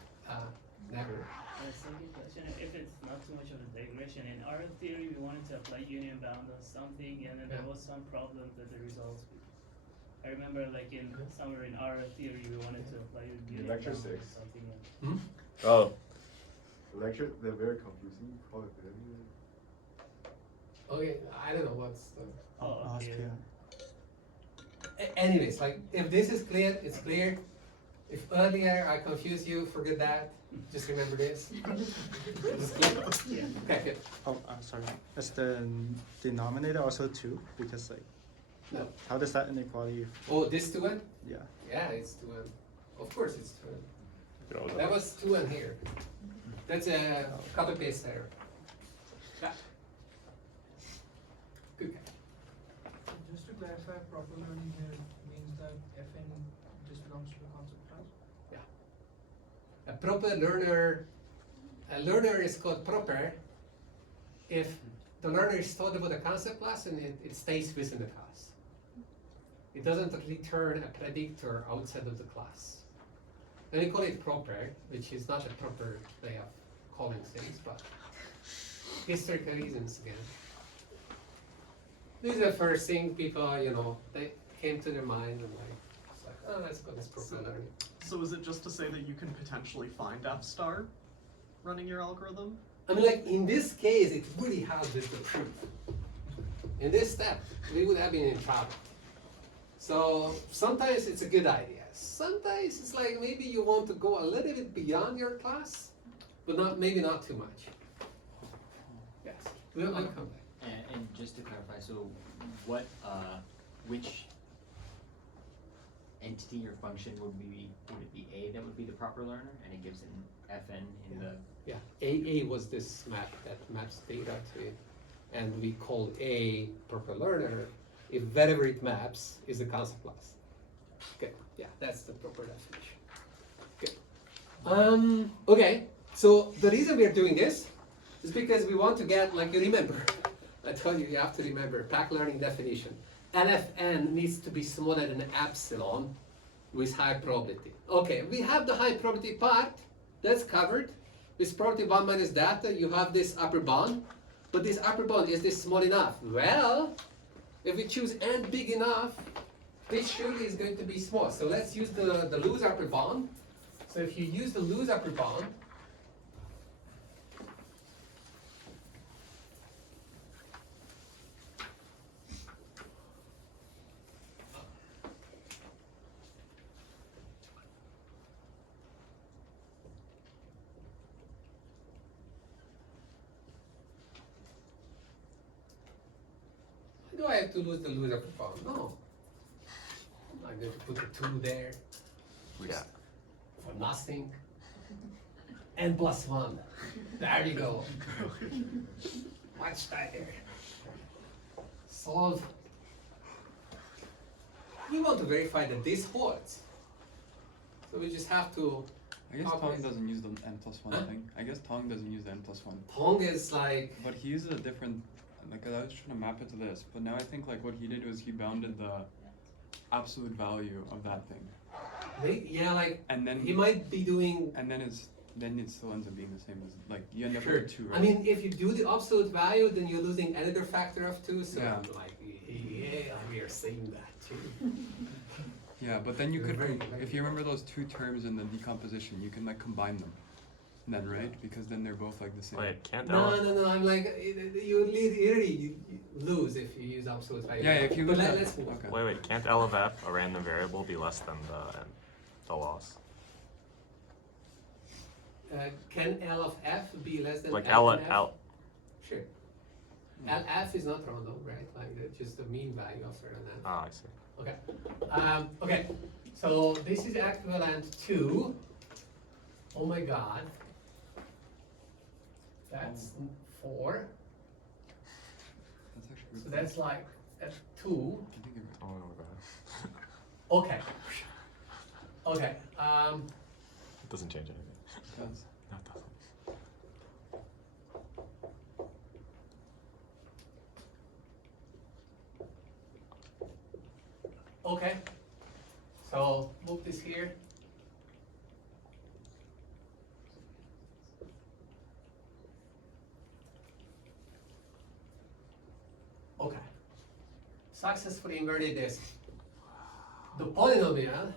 never. A second question, if it's not too much of a digression, in our theory we wanted to apply union bound on something and then there Yeah. was some problem with the results. I remember like in somewhere in our theory we wanted to apply union lecture bound on 6. something. Hmm? Oh, The lecture, they're very confusing. Probability. Okay, I don't know what's the. Oh, okay. Anyways, like if this is clear, it's clear. If earlier I confused you, forget that. Just remember this. Is this clear? Yeah. Okay, good. Oh, sorry. Is the denominator also 2? Because like, No. how does that inequality? Oh, this 2n? Yeah. Yeah, it's 2n. Of course it's 2n. look at all That was 2n here. That's a copy paste error. Yeah. Good. Just to clarify, proper learning here means that Fn just belongs to the concept class. A proper learner, a learner is called proper if the learner is taught about the concept class and it stays within the class. It doesn't return a predictor outside of the class. And we call it proper, which is not a proper way of calling things, but historical reasons again. This is the first thing people, they came to their mind and like, it's like, oh, let's go with proper learning. So is it just to say that you can potentially find F star running your algorithm? I mean, like in this case, it really helps with the proof. In this step, we would have been in trouble. So sometimes it's a good idea. Sometimes it's like maybe you want to go a little bit beyond your class, but maybe not too much. Yes, we'll come back. And just to clarify, so what, which entity or function would it be A that would be the proper learner, and it gives an Fn in the. Yeah, AA was this map that maps data to it, and we call A proper learner if wherever it maps is the concept class. Okay, yeah, that's the proper definition. Okay. Okay, so the reason we are doing this is because we want to get, like you remember, I told you have to remember PAC learning definition. LFN needs to be smaller than epsilon with high probability. Okay, we have the high probability part, that's covered. With probability 1 minus data, you have this upper bound, but this upper bound, is this small enough? Well, if we choose n big enough, this surely is going to be small. So let's use the loose upper bound. So if you use the loose upper bound, do I have to lose the loose upper bound? No. I'm going to put the 2 there. yeah. For nothing. n+1. There you go. Much tighter. Solve. We want to verify that this holds. So we just have to. I guess Okay. Tong doesn't use the n+1 Huh? thing. I guess Tong doesn't use the n+1. Tong is like. But he uses a different, like I was trying to map it to this, but now I think like what he did was he bounded the absolute value of that thing. Yeah, like And then he might be doing. and then his then it still ends up being the same as, like, you end up Sure. with 2, right? I mean, if you do the absolute value, then you're losing another factor of 2. So Yeah. like, yeah, we are saying that too. Yeah, but then you They're could, very, very if you remember those 2 terms in the decomposition, you can like combine them. Then, right? Because then they're both like the same. Wait, can't No, L? no, no. I'm like, you really lose if you use absolute value. Yeah, if you But look at- let's move on. okay. Wait, can't L of f, a random variable, be less than the loss? Can L of f be less than Like F L and F? L. Sure. LF is not random, right? Like just the mean value of certain f. Ah, I see. Okay. Okay. So this is equivalent to. Oh my God. That's 4. That's actually So good. that's like at 2. I think you're right. Oh my god. Okay. Okay. It doesn't change anything. Because No, it doesn't. Okay. So move this here. Okay. Successfully inverted this. The polynomial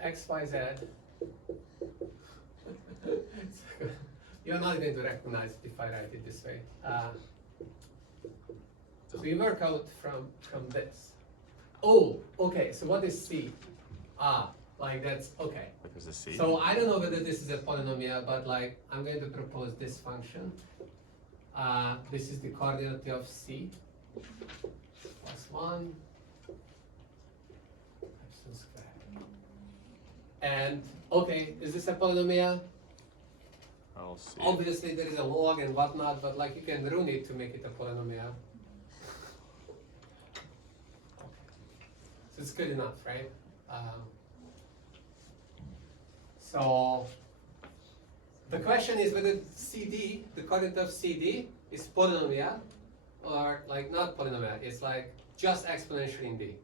x, y, z. You're not going to recognize it if I write it this way. So we work out from this. Oh, okay. So what is c? Like that's okay. Like there's a C. So I don't know whether this is a polynomial, but like I'm going to propose this function. This is the coordinate of c plus 1 epsilon squared. And okay, is this a polynomial? I'll see. Obviously there is a log and whatnot, but like you can run it to make it a polynomial. So it's good enough, right? So the question is whether CD, the coordinate of CD, is polynomial or like not polynomial. It's like just exponential in D.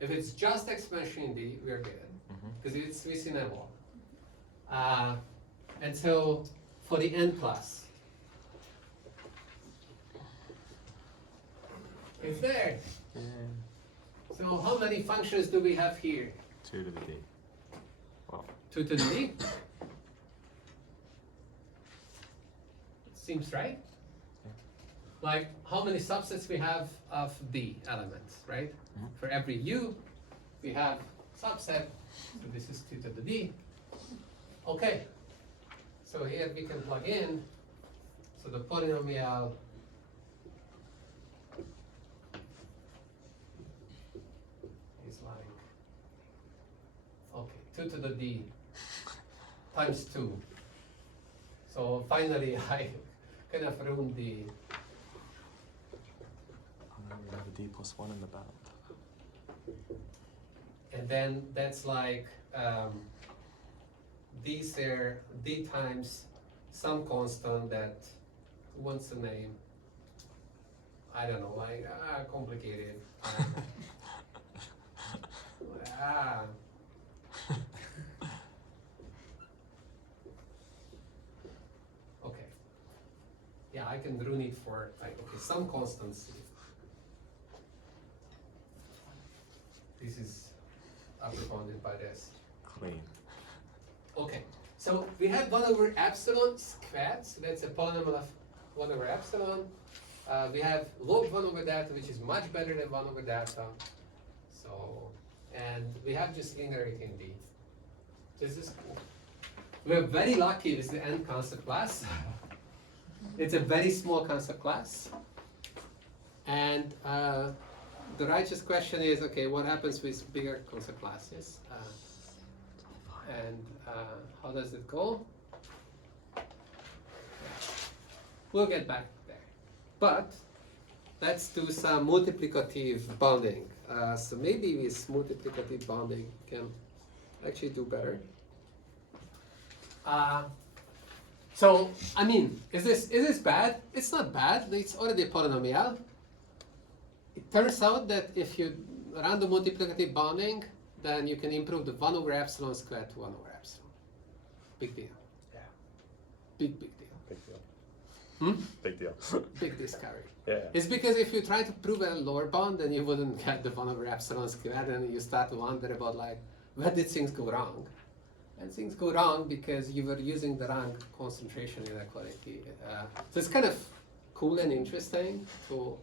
If it's just exponential in D, we're good because it's within a log. And so for the n plus, it's there. Yeah. So how many functions do we have here? 2 to the D. Well, 2 to the D? Seems right. Like how many subsets we have of D elements, right? For every U, we have subset. So this is 2 to the D. Okay. So here we can plug in. So the polynomial is like, okay, 2 to the D times 2. So finally I kind of ruined the, and then we have a D plus 1 in the bound. and then that's like these are D times some constant that, who wants the name? I don't know, like complicated. Ah. Okay. Yeah, I can run it for like okay, some constants. This is upper bounded by this. Clean. Okay, so we have 1 over epsilon squared, so that's a polynomial of 1 over epsilon. We have log 1 over delta, which is much better than 1 over delta. So, and we have just linearity in D. This is cool. We're very lucky with the n concept class. It's a very small concept class. And the righteous question is, okay, what happens with bigger concept classes? And how does it go? We'll get back there. But let's do some multiplicative bounding. So maybe with multiplicative bounding we can actually do better. So I mean, is this bad? It's not bad. It's already a polynomial. It turns out that if you run the multiplicative bounding, then you can improve the 1 over epsilon squared to 1 over epsilon. Big deal. Yeah. Big deal. Big deal. Hmm? Big deal. Big discovery. Yeah. It's because if you try to prove a lower bound, then you wouldn't get the 1 over epsilon squared, and you start to wonder about like, where did things go wrong? And things go wrong because you were using the wrong concentration inequality. So it's kind of cool and interesting to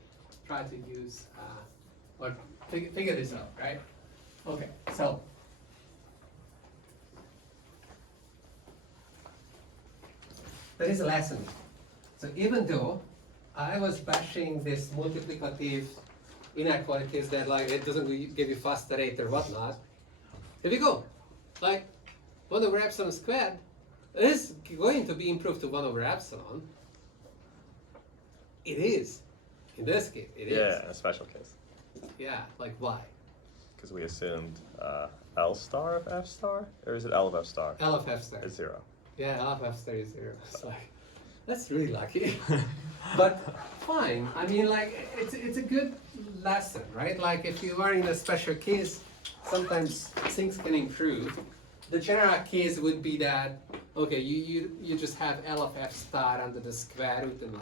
try to use or figure this out, right? Okay, so there is a lesson. So even though I was bashing this multiplicative inequalities that like it doesn't give you faster rate or whatnot, here we go. Like 1 over epsilon squared is going to be improved to 1 over epsilon. It is. In this case, it is. Yeah, in a special case. Yeah, like why? Because we assumed L star of F star? Or is it L of F star? L of F star. Is 0. Yeah, L of F star is 0. It's like, that's really lucky. But fine. I mean, like, it's a good lesson, right? Like, if you are in a special case, sometimes things can improve. The general case would be that, okay, you just have L of F star under the square root and like,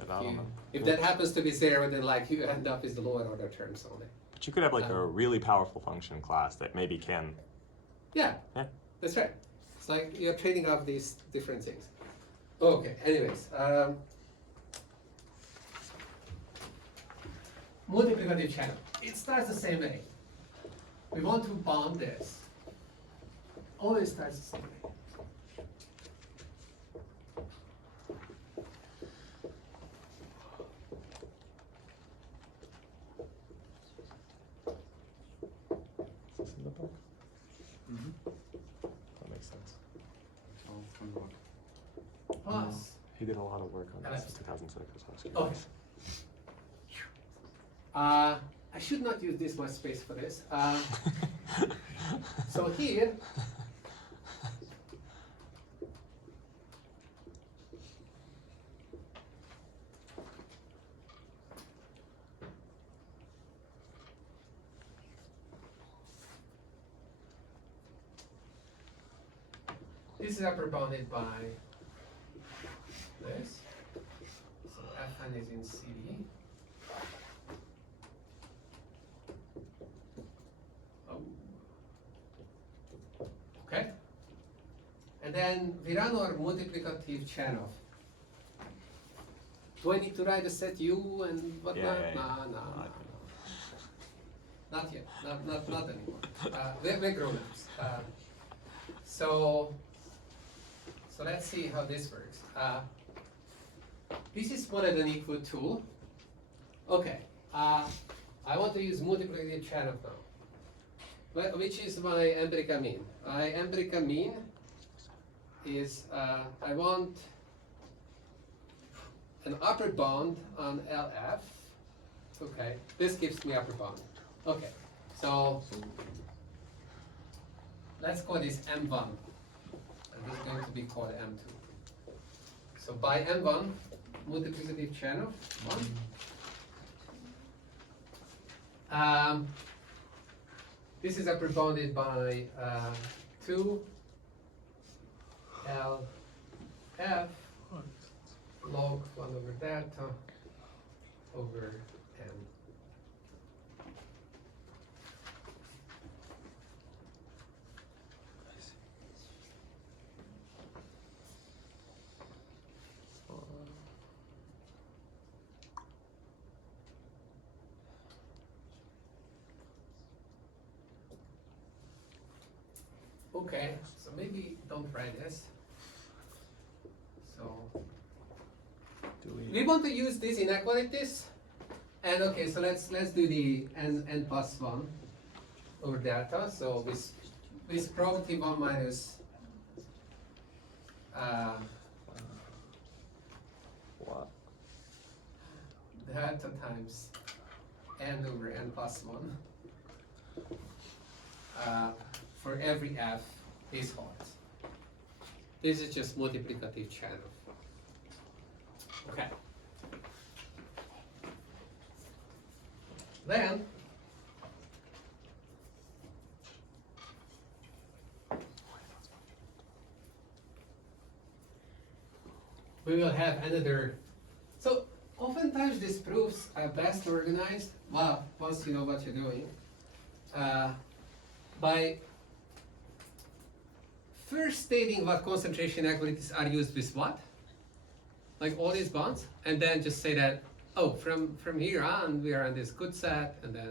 And I don't know. if that happens to be 0, then like you end up with the lower order terms only. But you could have like a really powerful function class that maybe can. Yeah, Yeah. that's right. It's like you're trading off these different things. Okay, anyways. Multiplicative channel. It starts the same way. We want to bound this. Always starts the same way. Is this in the book? That makes sense. Oh, fun book. Plus, He did a lot of work on this in 2006. So I was curious. okay. I should not use this much space for this. So here, this is upper bounded by this. So Fn is in CD. Okay? And then we run our multiplicative channel. Do I need to write a set U and whatnot? Yeah. No. Not yet. Not anymore. We're grown-ups. So let's see how this works. This is smaller than equal to. Okay. I want to use multiplicative channel now. Which is my empirical mean? My empirical mean is I want an upper bound on LF. Okay, this gives me upper bound. Okay, so let's call this M1, and this is going to be called M2. So by M1, multiplicative channel 1. This is upper bounded by 2 LF log 1 over delta over M. Okay, so maybe don't write this. So we want to use these inequalities, and okay, so let's do the n plus 1 over delta. So with probability 1 minus What? delta times n over n plus 1 for every f is hot. This is just multiplicative channel. Okay. Then we will have another. So oftentimes these proofs are best organized, well, once you know what you're doing, by first stating what concentration inequalities are used with what, like all these bonds, and then just say that, oh, from here on we are on this good set, and then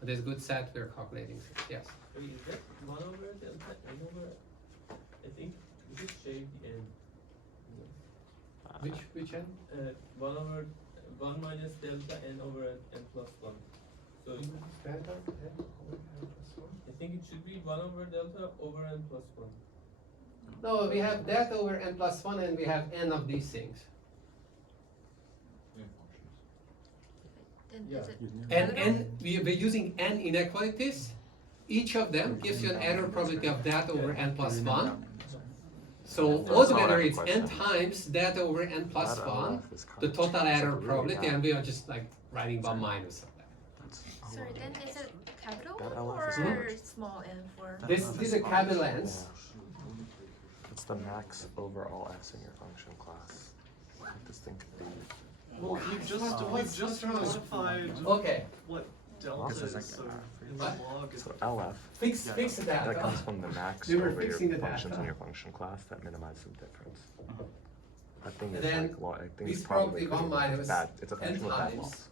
on this good set we're calculating. Yes. Wait, is that 1 over delta n over, I think, this is shade n. Which end? 1 over, 1 minus delta n over n plus 1. So Delta n over n plus 1. I think it should be 1 over delta over n plus 1. No, we have delta over n plus 1 and we have n of these things. Then Yeah. is it And we're using n inequalities. Each of them gives you an error probability of delta over n plus 1. So That's altogether not a it's n question. times delta over n plus That 1, LF is the total it's error really probability, bad. and we are just like writing 1 minus of that. sorry, then is it capital That N LF is or large. small n for? These are capital N's. It's the max over all s in your function class. What this thing could be. Well, we've just wrong? modified Okay, what delta This is, is so like in What? the log is. So LF, fix that that. comes from the max We were over your fixing the functions data. in your function class that minimize the difference. That thing And is then like, I think this it's probably probably 1 minus bad. It's a n function with bad times loss.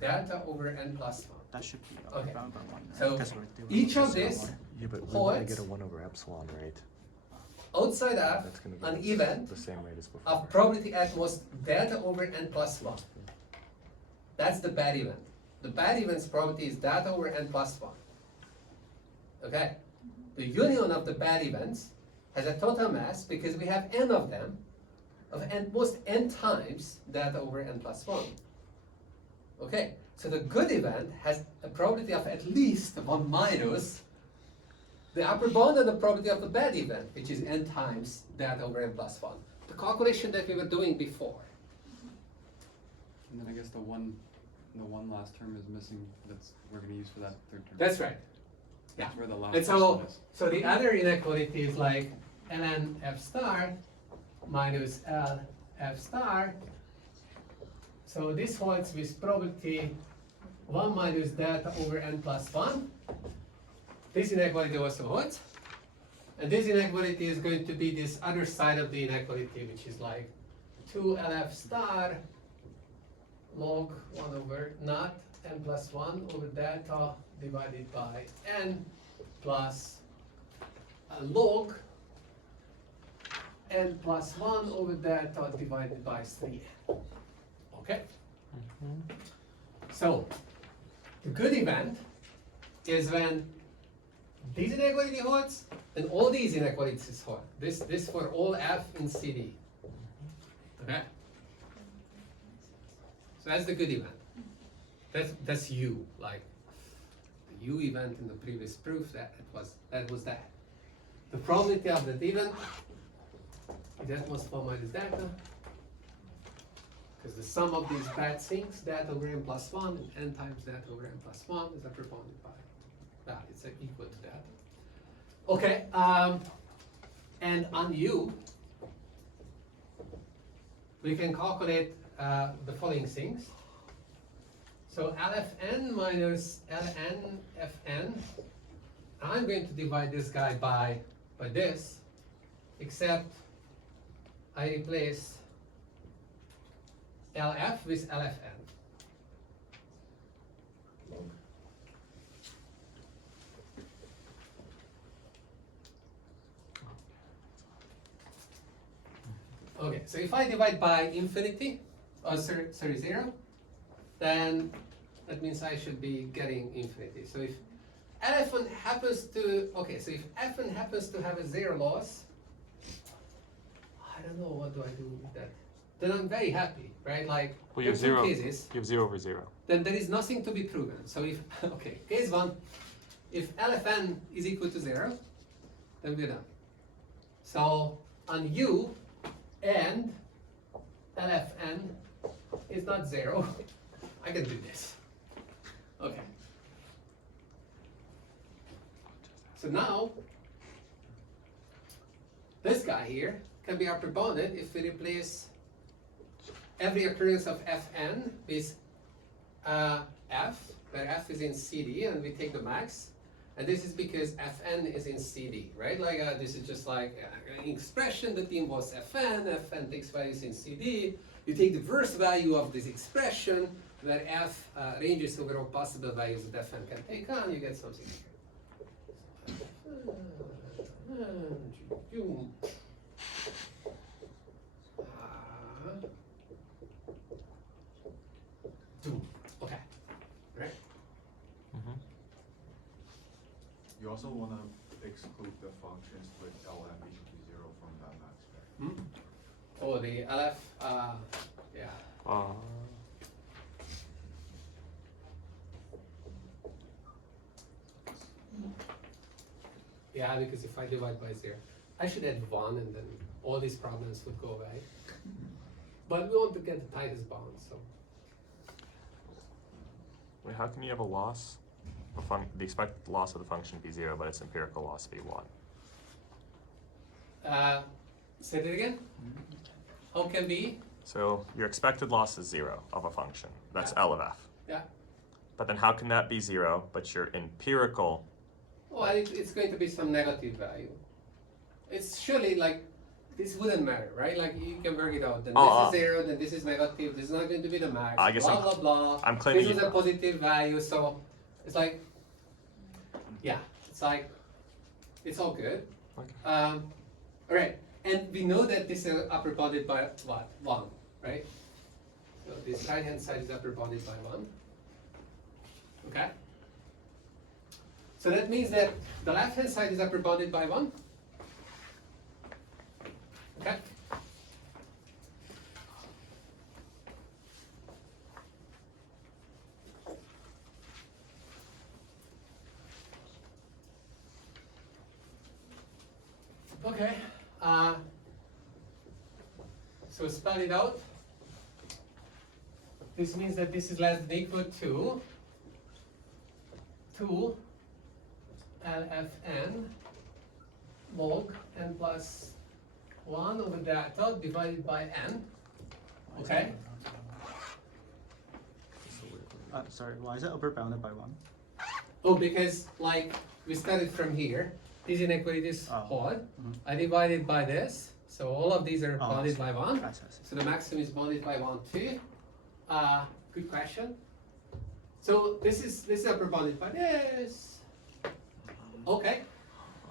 delta over n plus 1. That should be Okay. around that one. So because we're doing each of this these one. Yeah, but we want to Holds. get a 1 over epsilon rate. outside of That's going to an be event the same rate as before. of probability at most delta over n plus 1. That's the bad event. The bad event's probability is delta over n plus 1. Okay? The union of the bad events has a total mass because we have n of them, of n, most n times delta over n plus 1. Okay? So the good event has a probability of at least 1 minus the upper bound of the probability of the bad event, which is n times delta over n plus 1. The calculation that we were doing before. And then I guess the one last term is missing, that's, we're gonna use for that third term. That's right. Yeah. That's where the last And question is. so the other inequality is like ln f star minus l f star. So this holds with probability 1 minus delta over n plus 1. This inequality also holds. And this inequality is going to be this other side of the inequality, which is like 2 lf star log 1 over not n plus 1 over delta divided by n plus log n plus 1 over delta divided by 3n. Okay? So, the good event is when these inequality holds and all these inequalities hold. This for all f in CD. Okay? So that's the good event. That's U, like the U event in the previous proof, that was that. The probability of that event is at most 1 minus delta, because the sum of these bad things, delta over n plus 1 and n times delta over n plus 1 is represented by that. It's equal to that. Okay, and on U, we can calculate the following things. So LFN minus LNFN, I'm going to divide this guy by this, except I replace LF with LFN. Okay, so if I divide by infinity, sorry, 0, then that means I should be getting infinity. So if F1 happens to, okay, so if F1 happens to have a 0 loss, I don't know, what do I do with that? Then I'm very happy, right? Like, Well, you there have are two 0. cases, You have 0 over 0. then there is nothing to be proven. So if, okay, case 1, if LFN is equal to 0, then we're done. So on U, and LFN is not 0, I can do this. Okay. So now, this guy here can be upper bounded if we replace every occurrence of Fn with F, where F is in CD, and we take the max. And this is because Fn is in CD, right? Like this is just like an expression that involves Fn takes values in CD. You take the first value of this expression, where F ranges over all possible values that Fn can take on, you get something here. Okay, right? Mm-hmm. You also want to exclude the functions with LF equal to 0 from that max, right? Oh, the LF, yeah. Yeah, because if I divide by 0, I should add 1 and then all these problems would go away. But we want to get the tightest bound, so. Wait, how can you have a loss? The expected loss of the function be 0, but its empirical loss be 1? Say that again? How can be? So your expected loss is 0 of a function. That's Yeah. L of f. Yeah. But then how can that be 0, but your empirical? Well, it's going to be some negative value. It's surely like, this wouldn't matter, right? Like you can work it out. Then this is 0, then this is negative, this is not going to be the max, I guess blah, blah, blah. I'm claiming This is a positive value, so it's like, yeah, it's like, it's all good. Okay. All right, and we know that this is upper bounded by what? 1, right? So this right hand side is upper bounded by 1. Okay? So that means that the left hand side is upper bounded by 1. Okay? Okay. So spell it out. This means that this is less than equal to 2 LFN log n plus 1 over data divided by n. Okay? Sorry, why is it upper bounded by 1? Oh, because like we started from here. These inequalities hold. I divided by this. So all of these are bounded by 1. I see. So the maximum is bounded by 1 too. Good question. So this is upper bounded by this. Okay.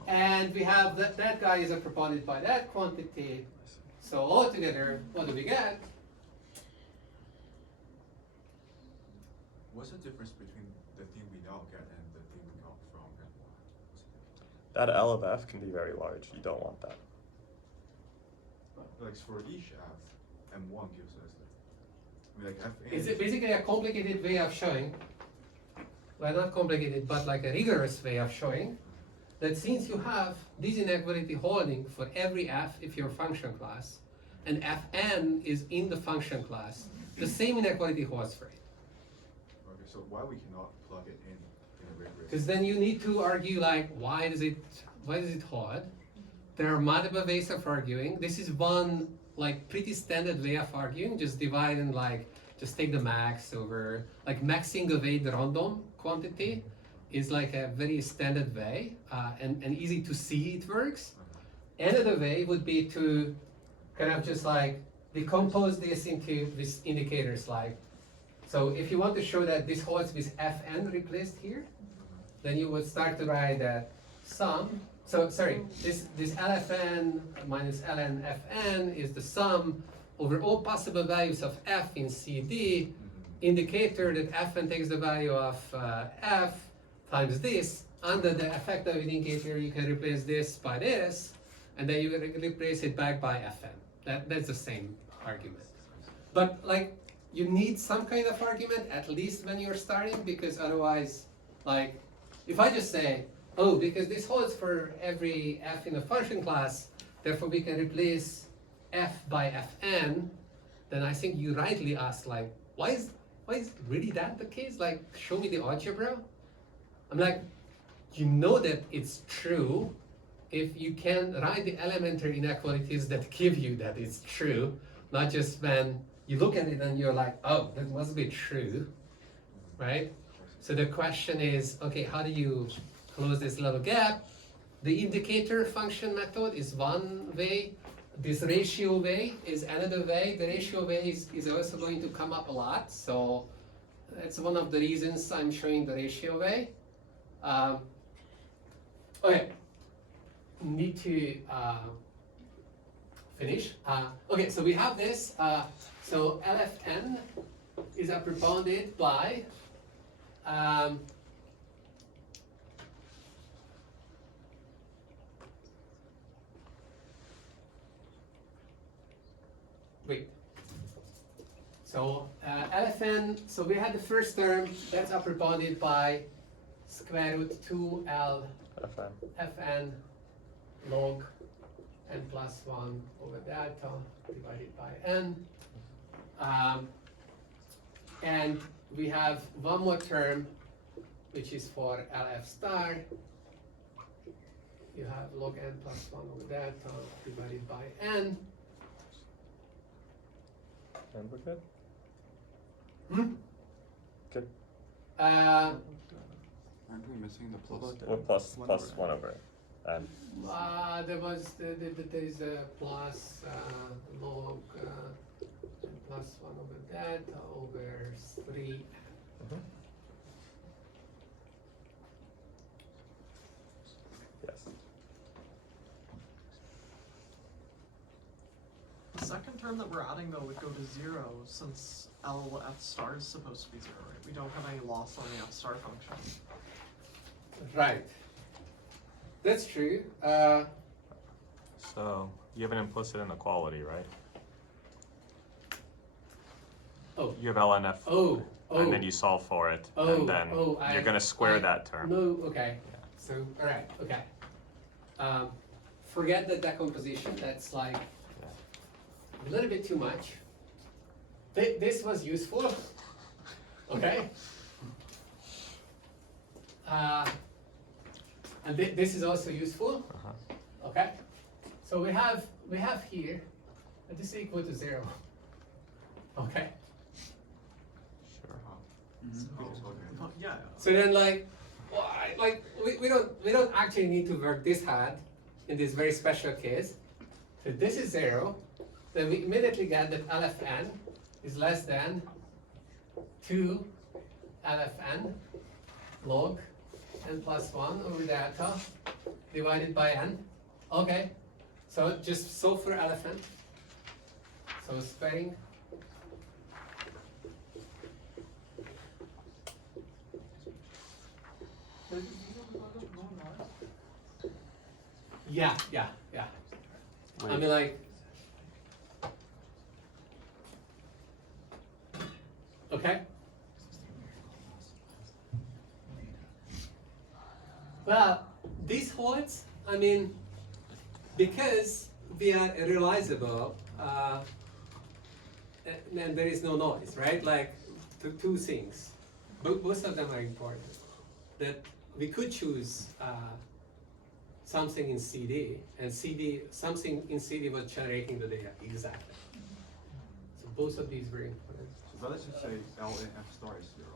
And we have that guy is upper bounded by that quantity. So altogether, what do we get? What's the difference between the thing we now get and the thing we got from M1? That L of f can be very large. You don't want that. Like for each F, M1 gives us like F. It's basically a complicated way of showing, well not complicated, but like a rigorous way of showing, that since you have this inequality holding for every f if you're a function class, and Fn is in the function class, the same inequality holds for it. Okay, so why we cannot plug it in a rigorous? Because then you need to argue like, why does it hold? There are multiple ways of arguing. This is one like pretty standard way of arguing. Just divide and like just take the max over like maxing away the random quantity is like a very standard way and easy to see it works. Another way would be to kind of just like decompose this into these indicators like. So if you want to show that this holds with Fn replaced here, then you would start to write that sum. So sorry, this LFN minus ln Fn is the sum over all possible values of f in CD, indicator that Fn takes the value of f times this. Under the effective indicator, you can replace this by this, and then you can replace it back by Fn. That's the same argument. But like, you need some kind of argument, at least when you're starting, because otherwise, like, if I just say, oh, because this holds for every f in a function class, therefore we can replace f by Fn, then I think you rightly ask, like, why is really that the case? Like, show me the algebra. I'm like, you know that it's true if you can write the elementary inequalities that give you that it's true, not just when you look at it and you're like, oh, that must be true, right? So the question is, okay, how do you close this little gap? The indicator function method is one way. This ratio way is another way. The ratio way is also going to come up a lot. So that's one of the reasons I'm showing the ratio way. Okay, need to finish. Okay, so we have this. So LFN is upper bounded by wait. So LFN, so we had the first term, that's upper bounded by square root 2L Fn log n plus 1 over delta divided by n. And we have one more term, which is for LF star. You have log n plus 1 over delta divided by n. And we're good? Hmm? Good. Aren't we missing the plus? Well, plus 1 over it. And There is a plus log plus 1 over delta over 3. yes. The second term that we're adding though would go to 0 since LF star is supposed to be 0, right? We don't have any loss on the F star function. Right. That's true. So you have an implicit inequality, right? Oh. You have ln f, Oh. and then you solve for it, and then you're going to square that term. No, okay. So, all right, okay. Forget the decomposition. That's like a little bit too much. This was useful. Okay. And this is also useful. Okay. So we have here, this is equal to 0. Okay. Sure. But yeah. So then, like we don't actually need to work this hard in this very special case. So this is 0. Then we immediately get that LFN is less than 2 LFN log n plus 1 over delta divided by n. Okay. So just solve for LFN. So squaring. Yeah. Wait. I mean, like, okay. Well, this holds, I mean, because we are realizable, and there is no noise, right? Like, two things. Both of them are important. That we could choose something in CD, and something in CD was generating the data, exactly. So both of these were important. So let's just say ln f star is 0.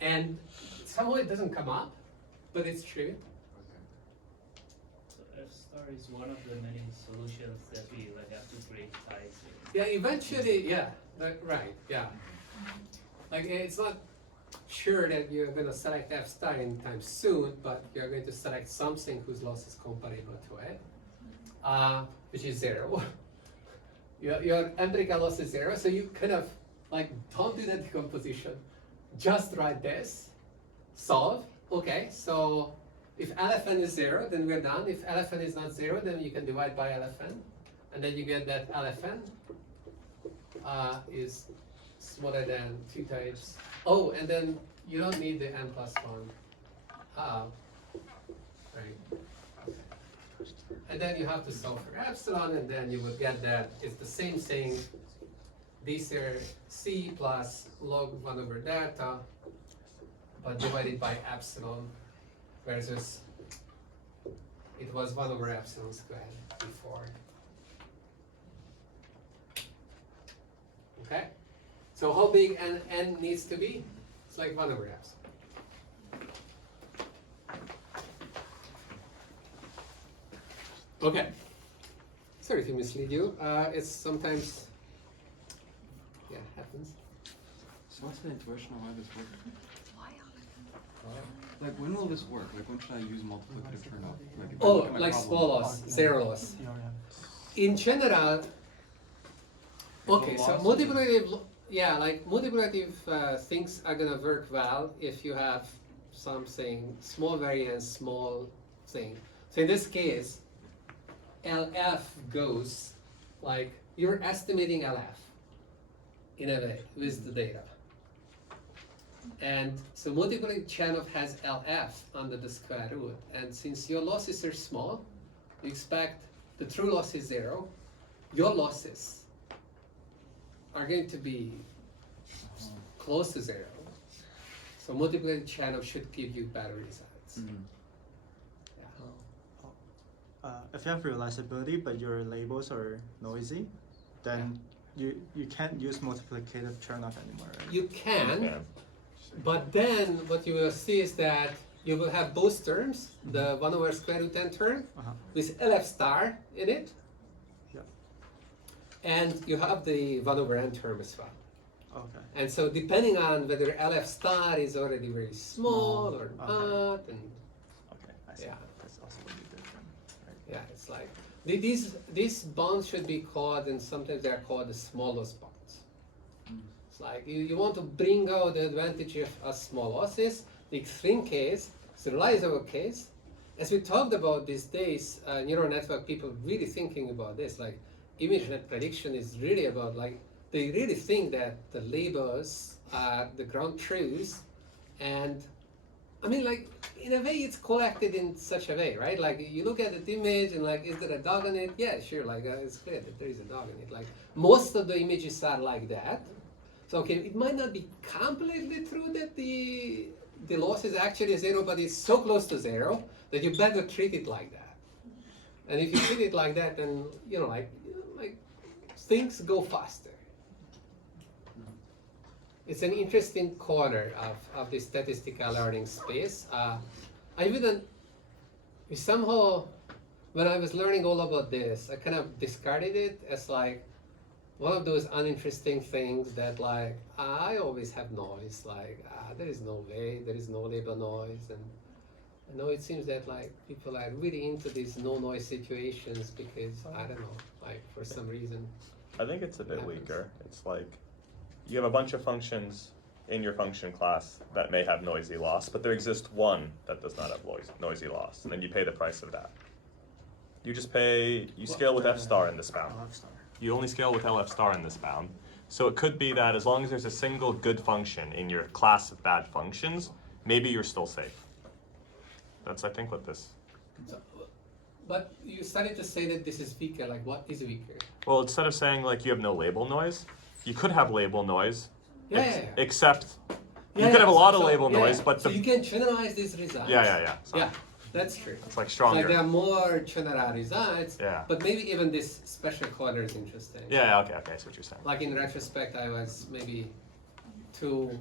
And somehow it doesn't come up, but it's true. Okay. So F star is one of the many solutions that we like have to create ties in. Yeah, eventually, yeah, right, yeah. Like, it's not sure that you're going to select F star anytime soon, but you're going to select something whose loss is comparable to it, which is 0. Your empirical loss is 0, so you kind of like don't do the decomposition. Just write this, solve. Okay, so if LFN is 0, then we're done. If LFN is not 0, then you can divide by LFN, and then you get that LFN is smaller than 2 times. Oh, and then you don't need the n plus 1. Right. And then you have to solve for epsilon, and then you would get that it's the same thing. These are c plus log 1 over delta, but divided by epsilon versus It was 1 over epsilon squared before. Okay? So how big n needs to be? It's like 1 over epsilon. Okay. Sorry to mislead you. It's sometimes, yeah, happens. So what's the intuition on why this works? Like when will this work? Like when should I use multiplicative turnoff? Like, if I Oh, look at my like problem- small loss, zero loss. In general, okay, so loss multiplicative, yeah, like multiplicative things are gonna work well if you have something, small variance, small thing. So in this case, LF goes, like, you're estimating LF in a way with the data. And so multiplicative Chernoff has LF under the square root. And since your losses are small, you expect the true loss is 0. Your losses are going to be close to 0. So multiplicative Chernoff should give you better results. Mhm. If you have realizability but your labels are noisy, then you can't use multiplicative Chernoff anymore, right? You can, Yeah. but then what you will see is that you will have both terms, the 1 over square root n term Uh-huh. with LF star in it, Yeah. and you have the 1 over n term as well. Okay. And so depending on whether LF star is already very small or Okay. not, and Okay. I see. Yeah. That's also what you did then. Right. yeah, it's like these bonds should be called, and sometimes they are called the smallest bonds. It's like you want to bring out the advantage of small losses. The extreme case, the realizable case, as we talked about these days, neural network people really thinking about this. Like ImageNet prediction is really about, like, they really think that the labels are the ground truths, and I mean, like, in a way it's collected in such a way, right? Like, you look at the image and, like, is there a dog on it? Yeah, sure, like, it's clear that there is a dog on it. Like, most of the images are like that. So, okay, it might not be completely true that the loss is actually 0, but it's so close to 0 that you better treat it like that. And if you treat it like that, then, like things go faster. It's an interesting corner of the statistical learning space. Somehow, when I was learning all about this, I kind of discarded it as like one of those uninteresting things that, like, I always have noise, like, there is no way, there is no label noise. And I know it seems that, like, people are really into these no noise situations because, I don't know, like, for some reason. I think it's a bit Happens. weaker. It's like you have a bunch of functions in your function class that may have noisy loss, but there exists one that does not have noisy loss, and then you pay the price of that. You just pay, you scale with F star in this bound. LF star. You only scale with LF star in this bound. So it could be that as long as there's a single good function in your class of bad functions, maybe you're still safe. That's, I think, what this. But you started to say that this is weaker. Like, what is weaker? Well, instead of saying like you have no label noise, you could have label noise, Yeah. except you could have a lot of label noise, but so the you can generalize these results. yeah. Sorry. Yeah, that's true. It's like Like, stronger. there are more general results. Yeah. But maybe even this special corner is interesting. Yeah, okay, I see what you're saying. Like, in retrospect, I was maybe too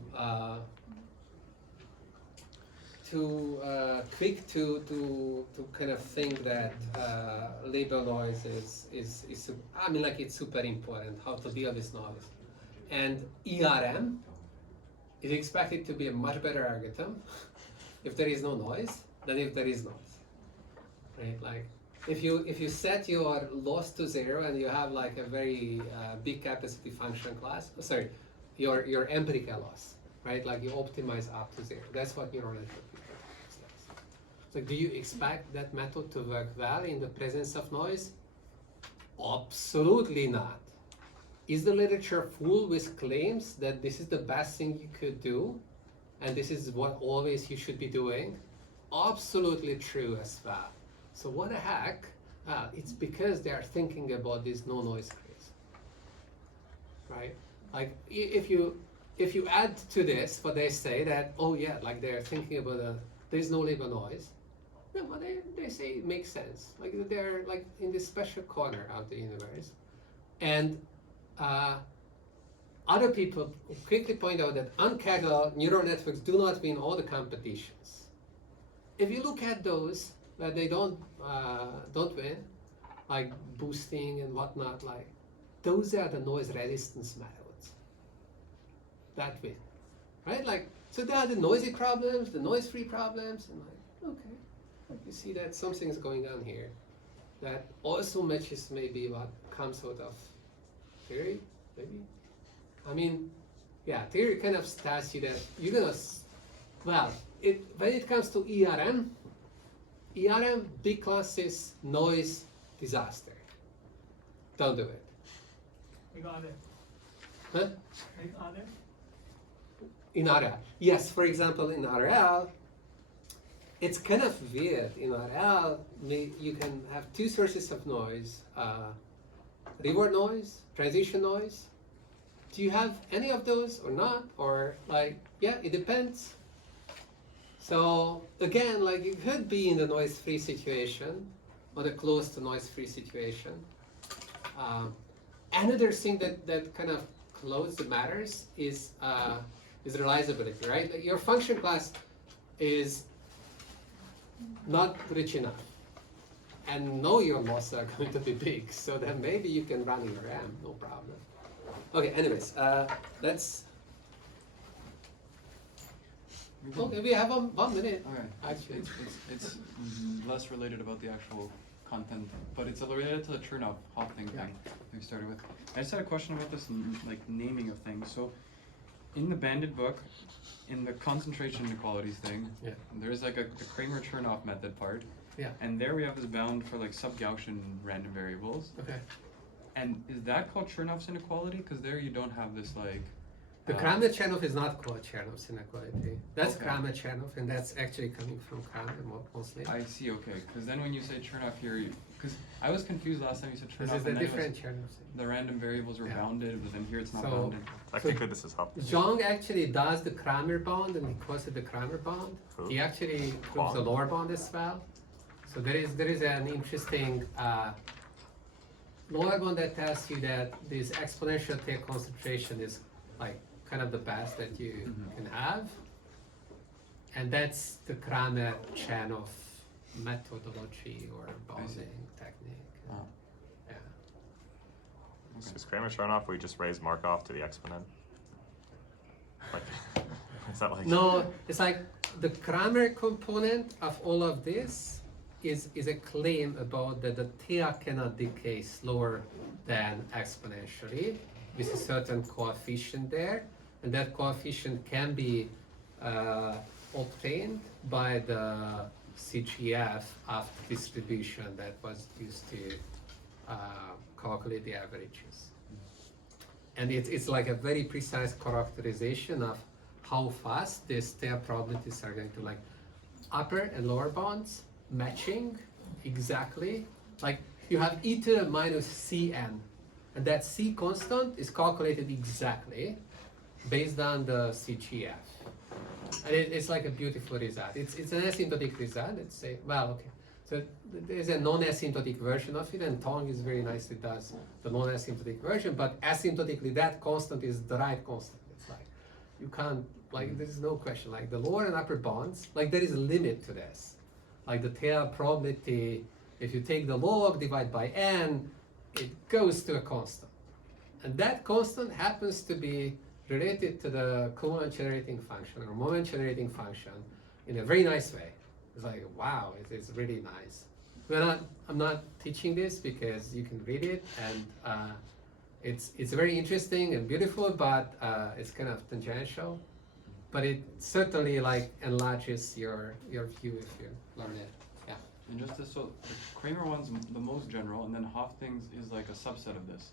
quick to kind of think that label noise is I mean, like, it's super important how to deal with noise. And ERM is expected to be a much better algorithm if there is no noise than if there is noise, right? Like, if you set your loss to 0 and you have, like, a very big capacity function class, your empirical loss, right? Like, you optimize up to 0. That's what neural network says. So do you expect that method to work well in the presence of noise? Absolutely not. Is the literature full with claims that this is the best thing you could do, and this is what always you should be doing? Absolutely true as well. So what the heck? It's because they are thinking about this no noise case, right? Like, if you add to this what they say that, oh yeah, like, they're thinking about there's no label noise, No, but they say it makes sense. Like they're like in this special corner of the universe, and other people quickly point out that uncaggled neural networks do not win all the competitions. If you look at those that they don't win, like boosting and whatnot, like those are the noise resistance methods that win, right? Like so there are the noisy problems, the noise-free problems, and like okay. You see that something's going on here that also matches maybe what comes out of theory, maybe? I mean, yeah, theory kind of tells you that you're gonna, well, when it comes to ERM, big classes, noise, disaster. Don't do it. We got it. Huh? We got it. In RL. Yes, for example, in RL, it's kind of weird. In RL, you can have two sources of noise, reward noise, transition noise. Do you have any of those or not? Or like, yeah, it depends. So again, like you could be in the noise-free situation or the close to noise-free situation. Another thing that kind of close matters is realizability, right? Like your function class is not rich enough, and know your losses are going to be big, so then maybe you can run your RAM, no problem. Okay, anyways, let's. Okay, we have 1 minute. Okay. Actually, It's less related about the actual content, but it's related to the Chernoff thing we started with. I just had a question about this like naming of things. So in the banded book, in the concentration inequalities thing, there's like a Kramer Chernoff method part. Yeah. And there we have this bound for like sub-Gaussian random variables. Okay. And is that called Chernoff's inequality? Because there you don't have this like. The Kramer-Chernoff is not called Chernoff's inequality. That's Okay. Kramer-Chernoff, and that's actually coming from Kramer mostly. I see. Okay. Because then when you say Chernoff here, because I was confused last time you said Chernoff. This is a and then it was- different Chernoff. The random variables were Yeah. bounded, but then here it's not So- bounded. Technically, this is helpful. Zhang actually does the Kramer bound, and he calls it the Kramer bound. Who? He actually proves the lower bound as well. So there is an interesting lower bound that tells you that this exponential tail concentration is like kind of the best that you can have, and that's the Kramer-Chernoff methodology or bounding technique. Oh. Yeah. Is Kramer Chernoff where you just raise Markov to the exponent? Like, is that like? No, it's like the Kramer component of all of this is a claim about that the theta cannot decay slower than exponentially with a certain coefficient there, and that coefficient can be obtained by the CGF of the distribution that was used to calculate the averages. And it's like a very precise characterization of how fast these tail probabilities are going to like upper and lower bounds matching exactly. Like you have e to the minus cn, and that c constant is calculated exactly based on the CGF. And it's like a beautiful result. It's an asymptotic result. Let's say, well, okay. So there's a non-asymptotic version of it, and Tong is very nicely does the non-asymptotic version. But asymptotically, that constant is the right constant. It's like you can't like there's no question. Like the lower and upper bounds, like there is a limit to this. Like the tail probability, if you take the log divide by n, it goes to a constant, and that constant happens to be related to the Coulomb generating function or moment generating function in a very nice way. It's like, wow, it's really nice. I'm not teaching this because you can read it, and it's very interesting and beautiful, but it's kind of tangential. But it certainly like enlarges your view if you learn it. Yeah. And just this, so the Kramer one's the most general, and then Hoffding's is like a subset of this.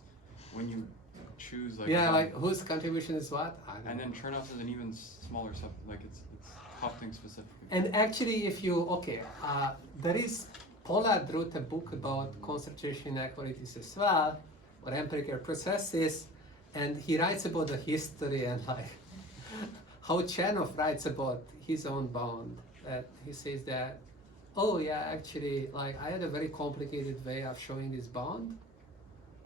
When you choose like. Yeah, like whose contribution is what? I don't And know. then Chernoff's is an even smaller sub, like it's Hoffding specific. And actually, if you, there is, Pollard wrote a book about concentration inequalities as well, or empirical processes, and he writes about the history and like how Chernoff writes about his own bound. That he says that oh yeah, actually, like I had a very complicated way of showing this bond.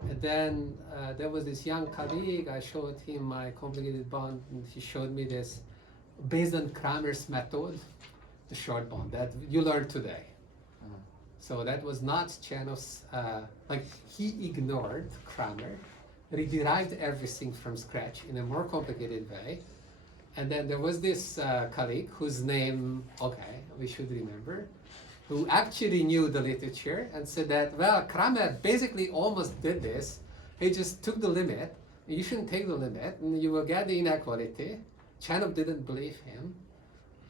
And then there was this young colleague, I showed him my complicated bond, and he showed me this based on Kramer's method, the short bond that you learned today. So that was not Chanov's, like he ignored Kramer, but he derived everything from scratch in a more complicated way. And then there was this colleague whose name, okay, we should remember, who actually knew the literature and said that, well, Kramer basically almost did this. He just took the limit. You shouldn't take the limit, and you will get the inequality. Chanov didn't believe him.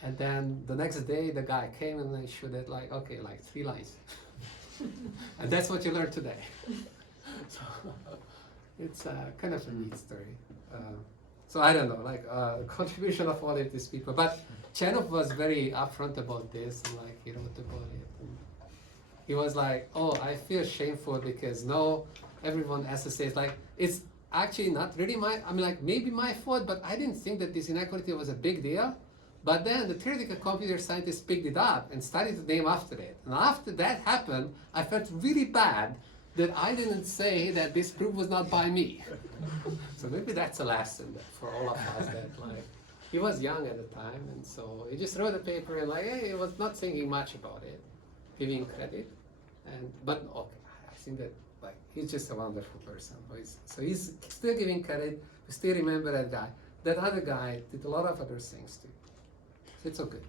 And then the next day, the guy came and they showed it like, okay, like 3 lines. And that's what you learned today. So it's kind of a neat story. So I don't know, like contribution of all of these people. But Chanov was very upfront about this, and like he wrote about it. And he was like, "Oh, I feel shameful because no, everyone associates like it's actually not really my. I mean, like maybe my fault, but I didn't think that this inequality was a big deal. But then the theoretical computer scientists picked it up and started to name after it. And after that happened, I felt really bad that I didn't say that this proof was not by me. So maybe that's a lesson for all of us that like he was young at the time, and so he just wrote a paper and like hey, he was not thinking much about it, giving credit. And but okay, I think that like he's just a wonderful person. So he's still giving credit. We still remember that guy. That other guy did a lot of other things too. So it's okay.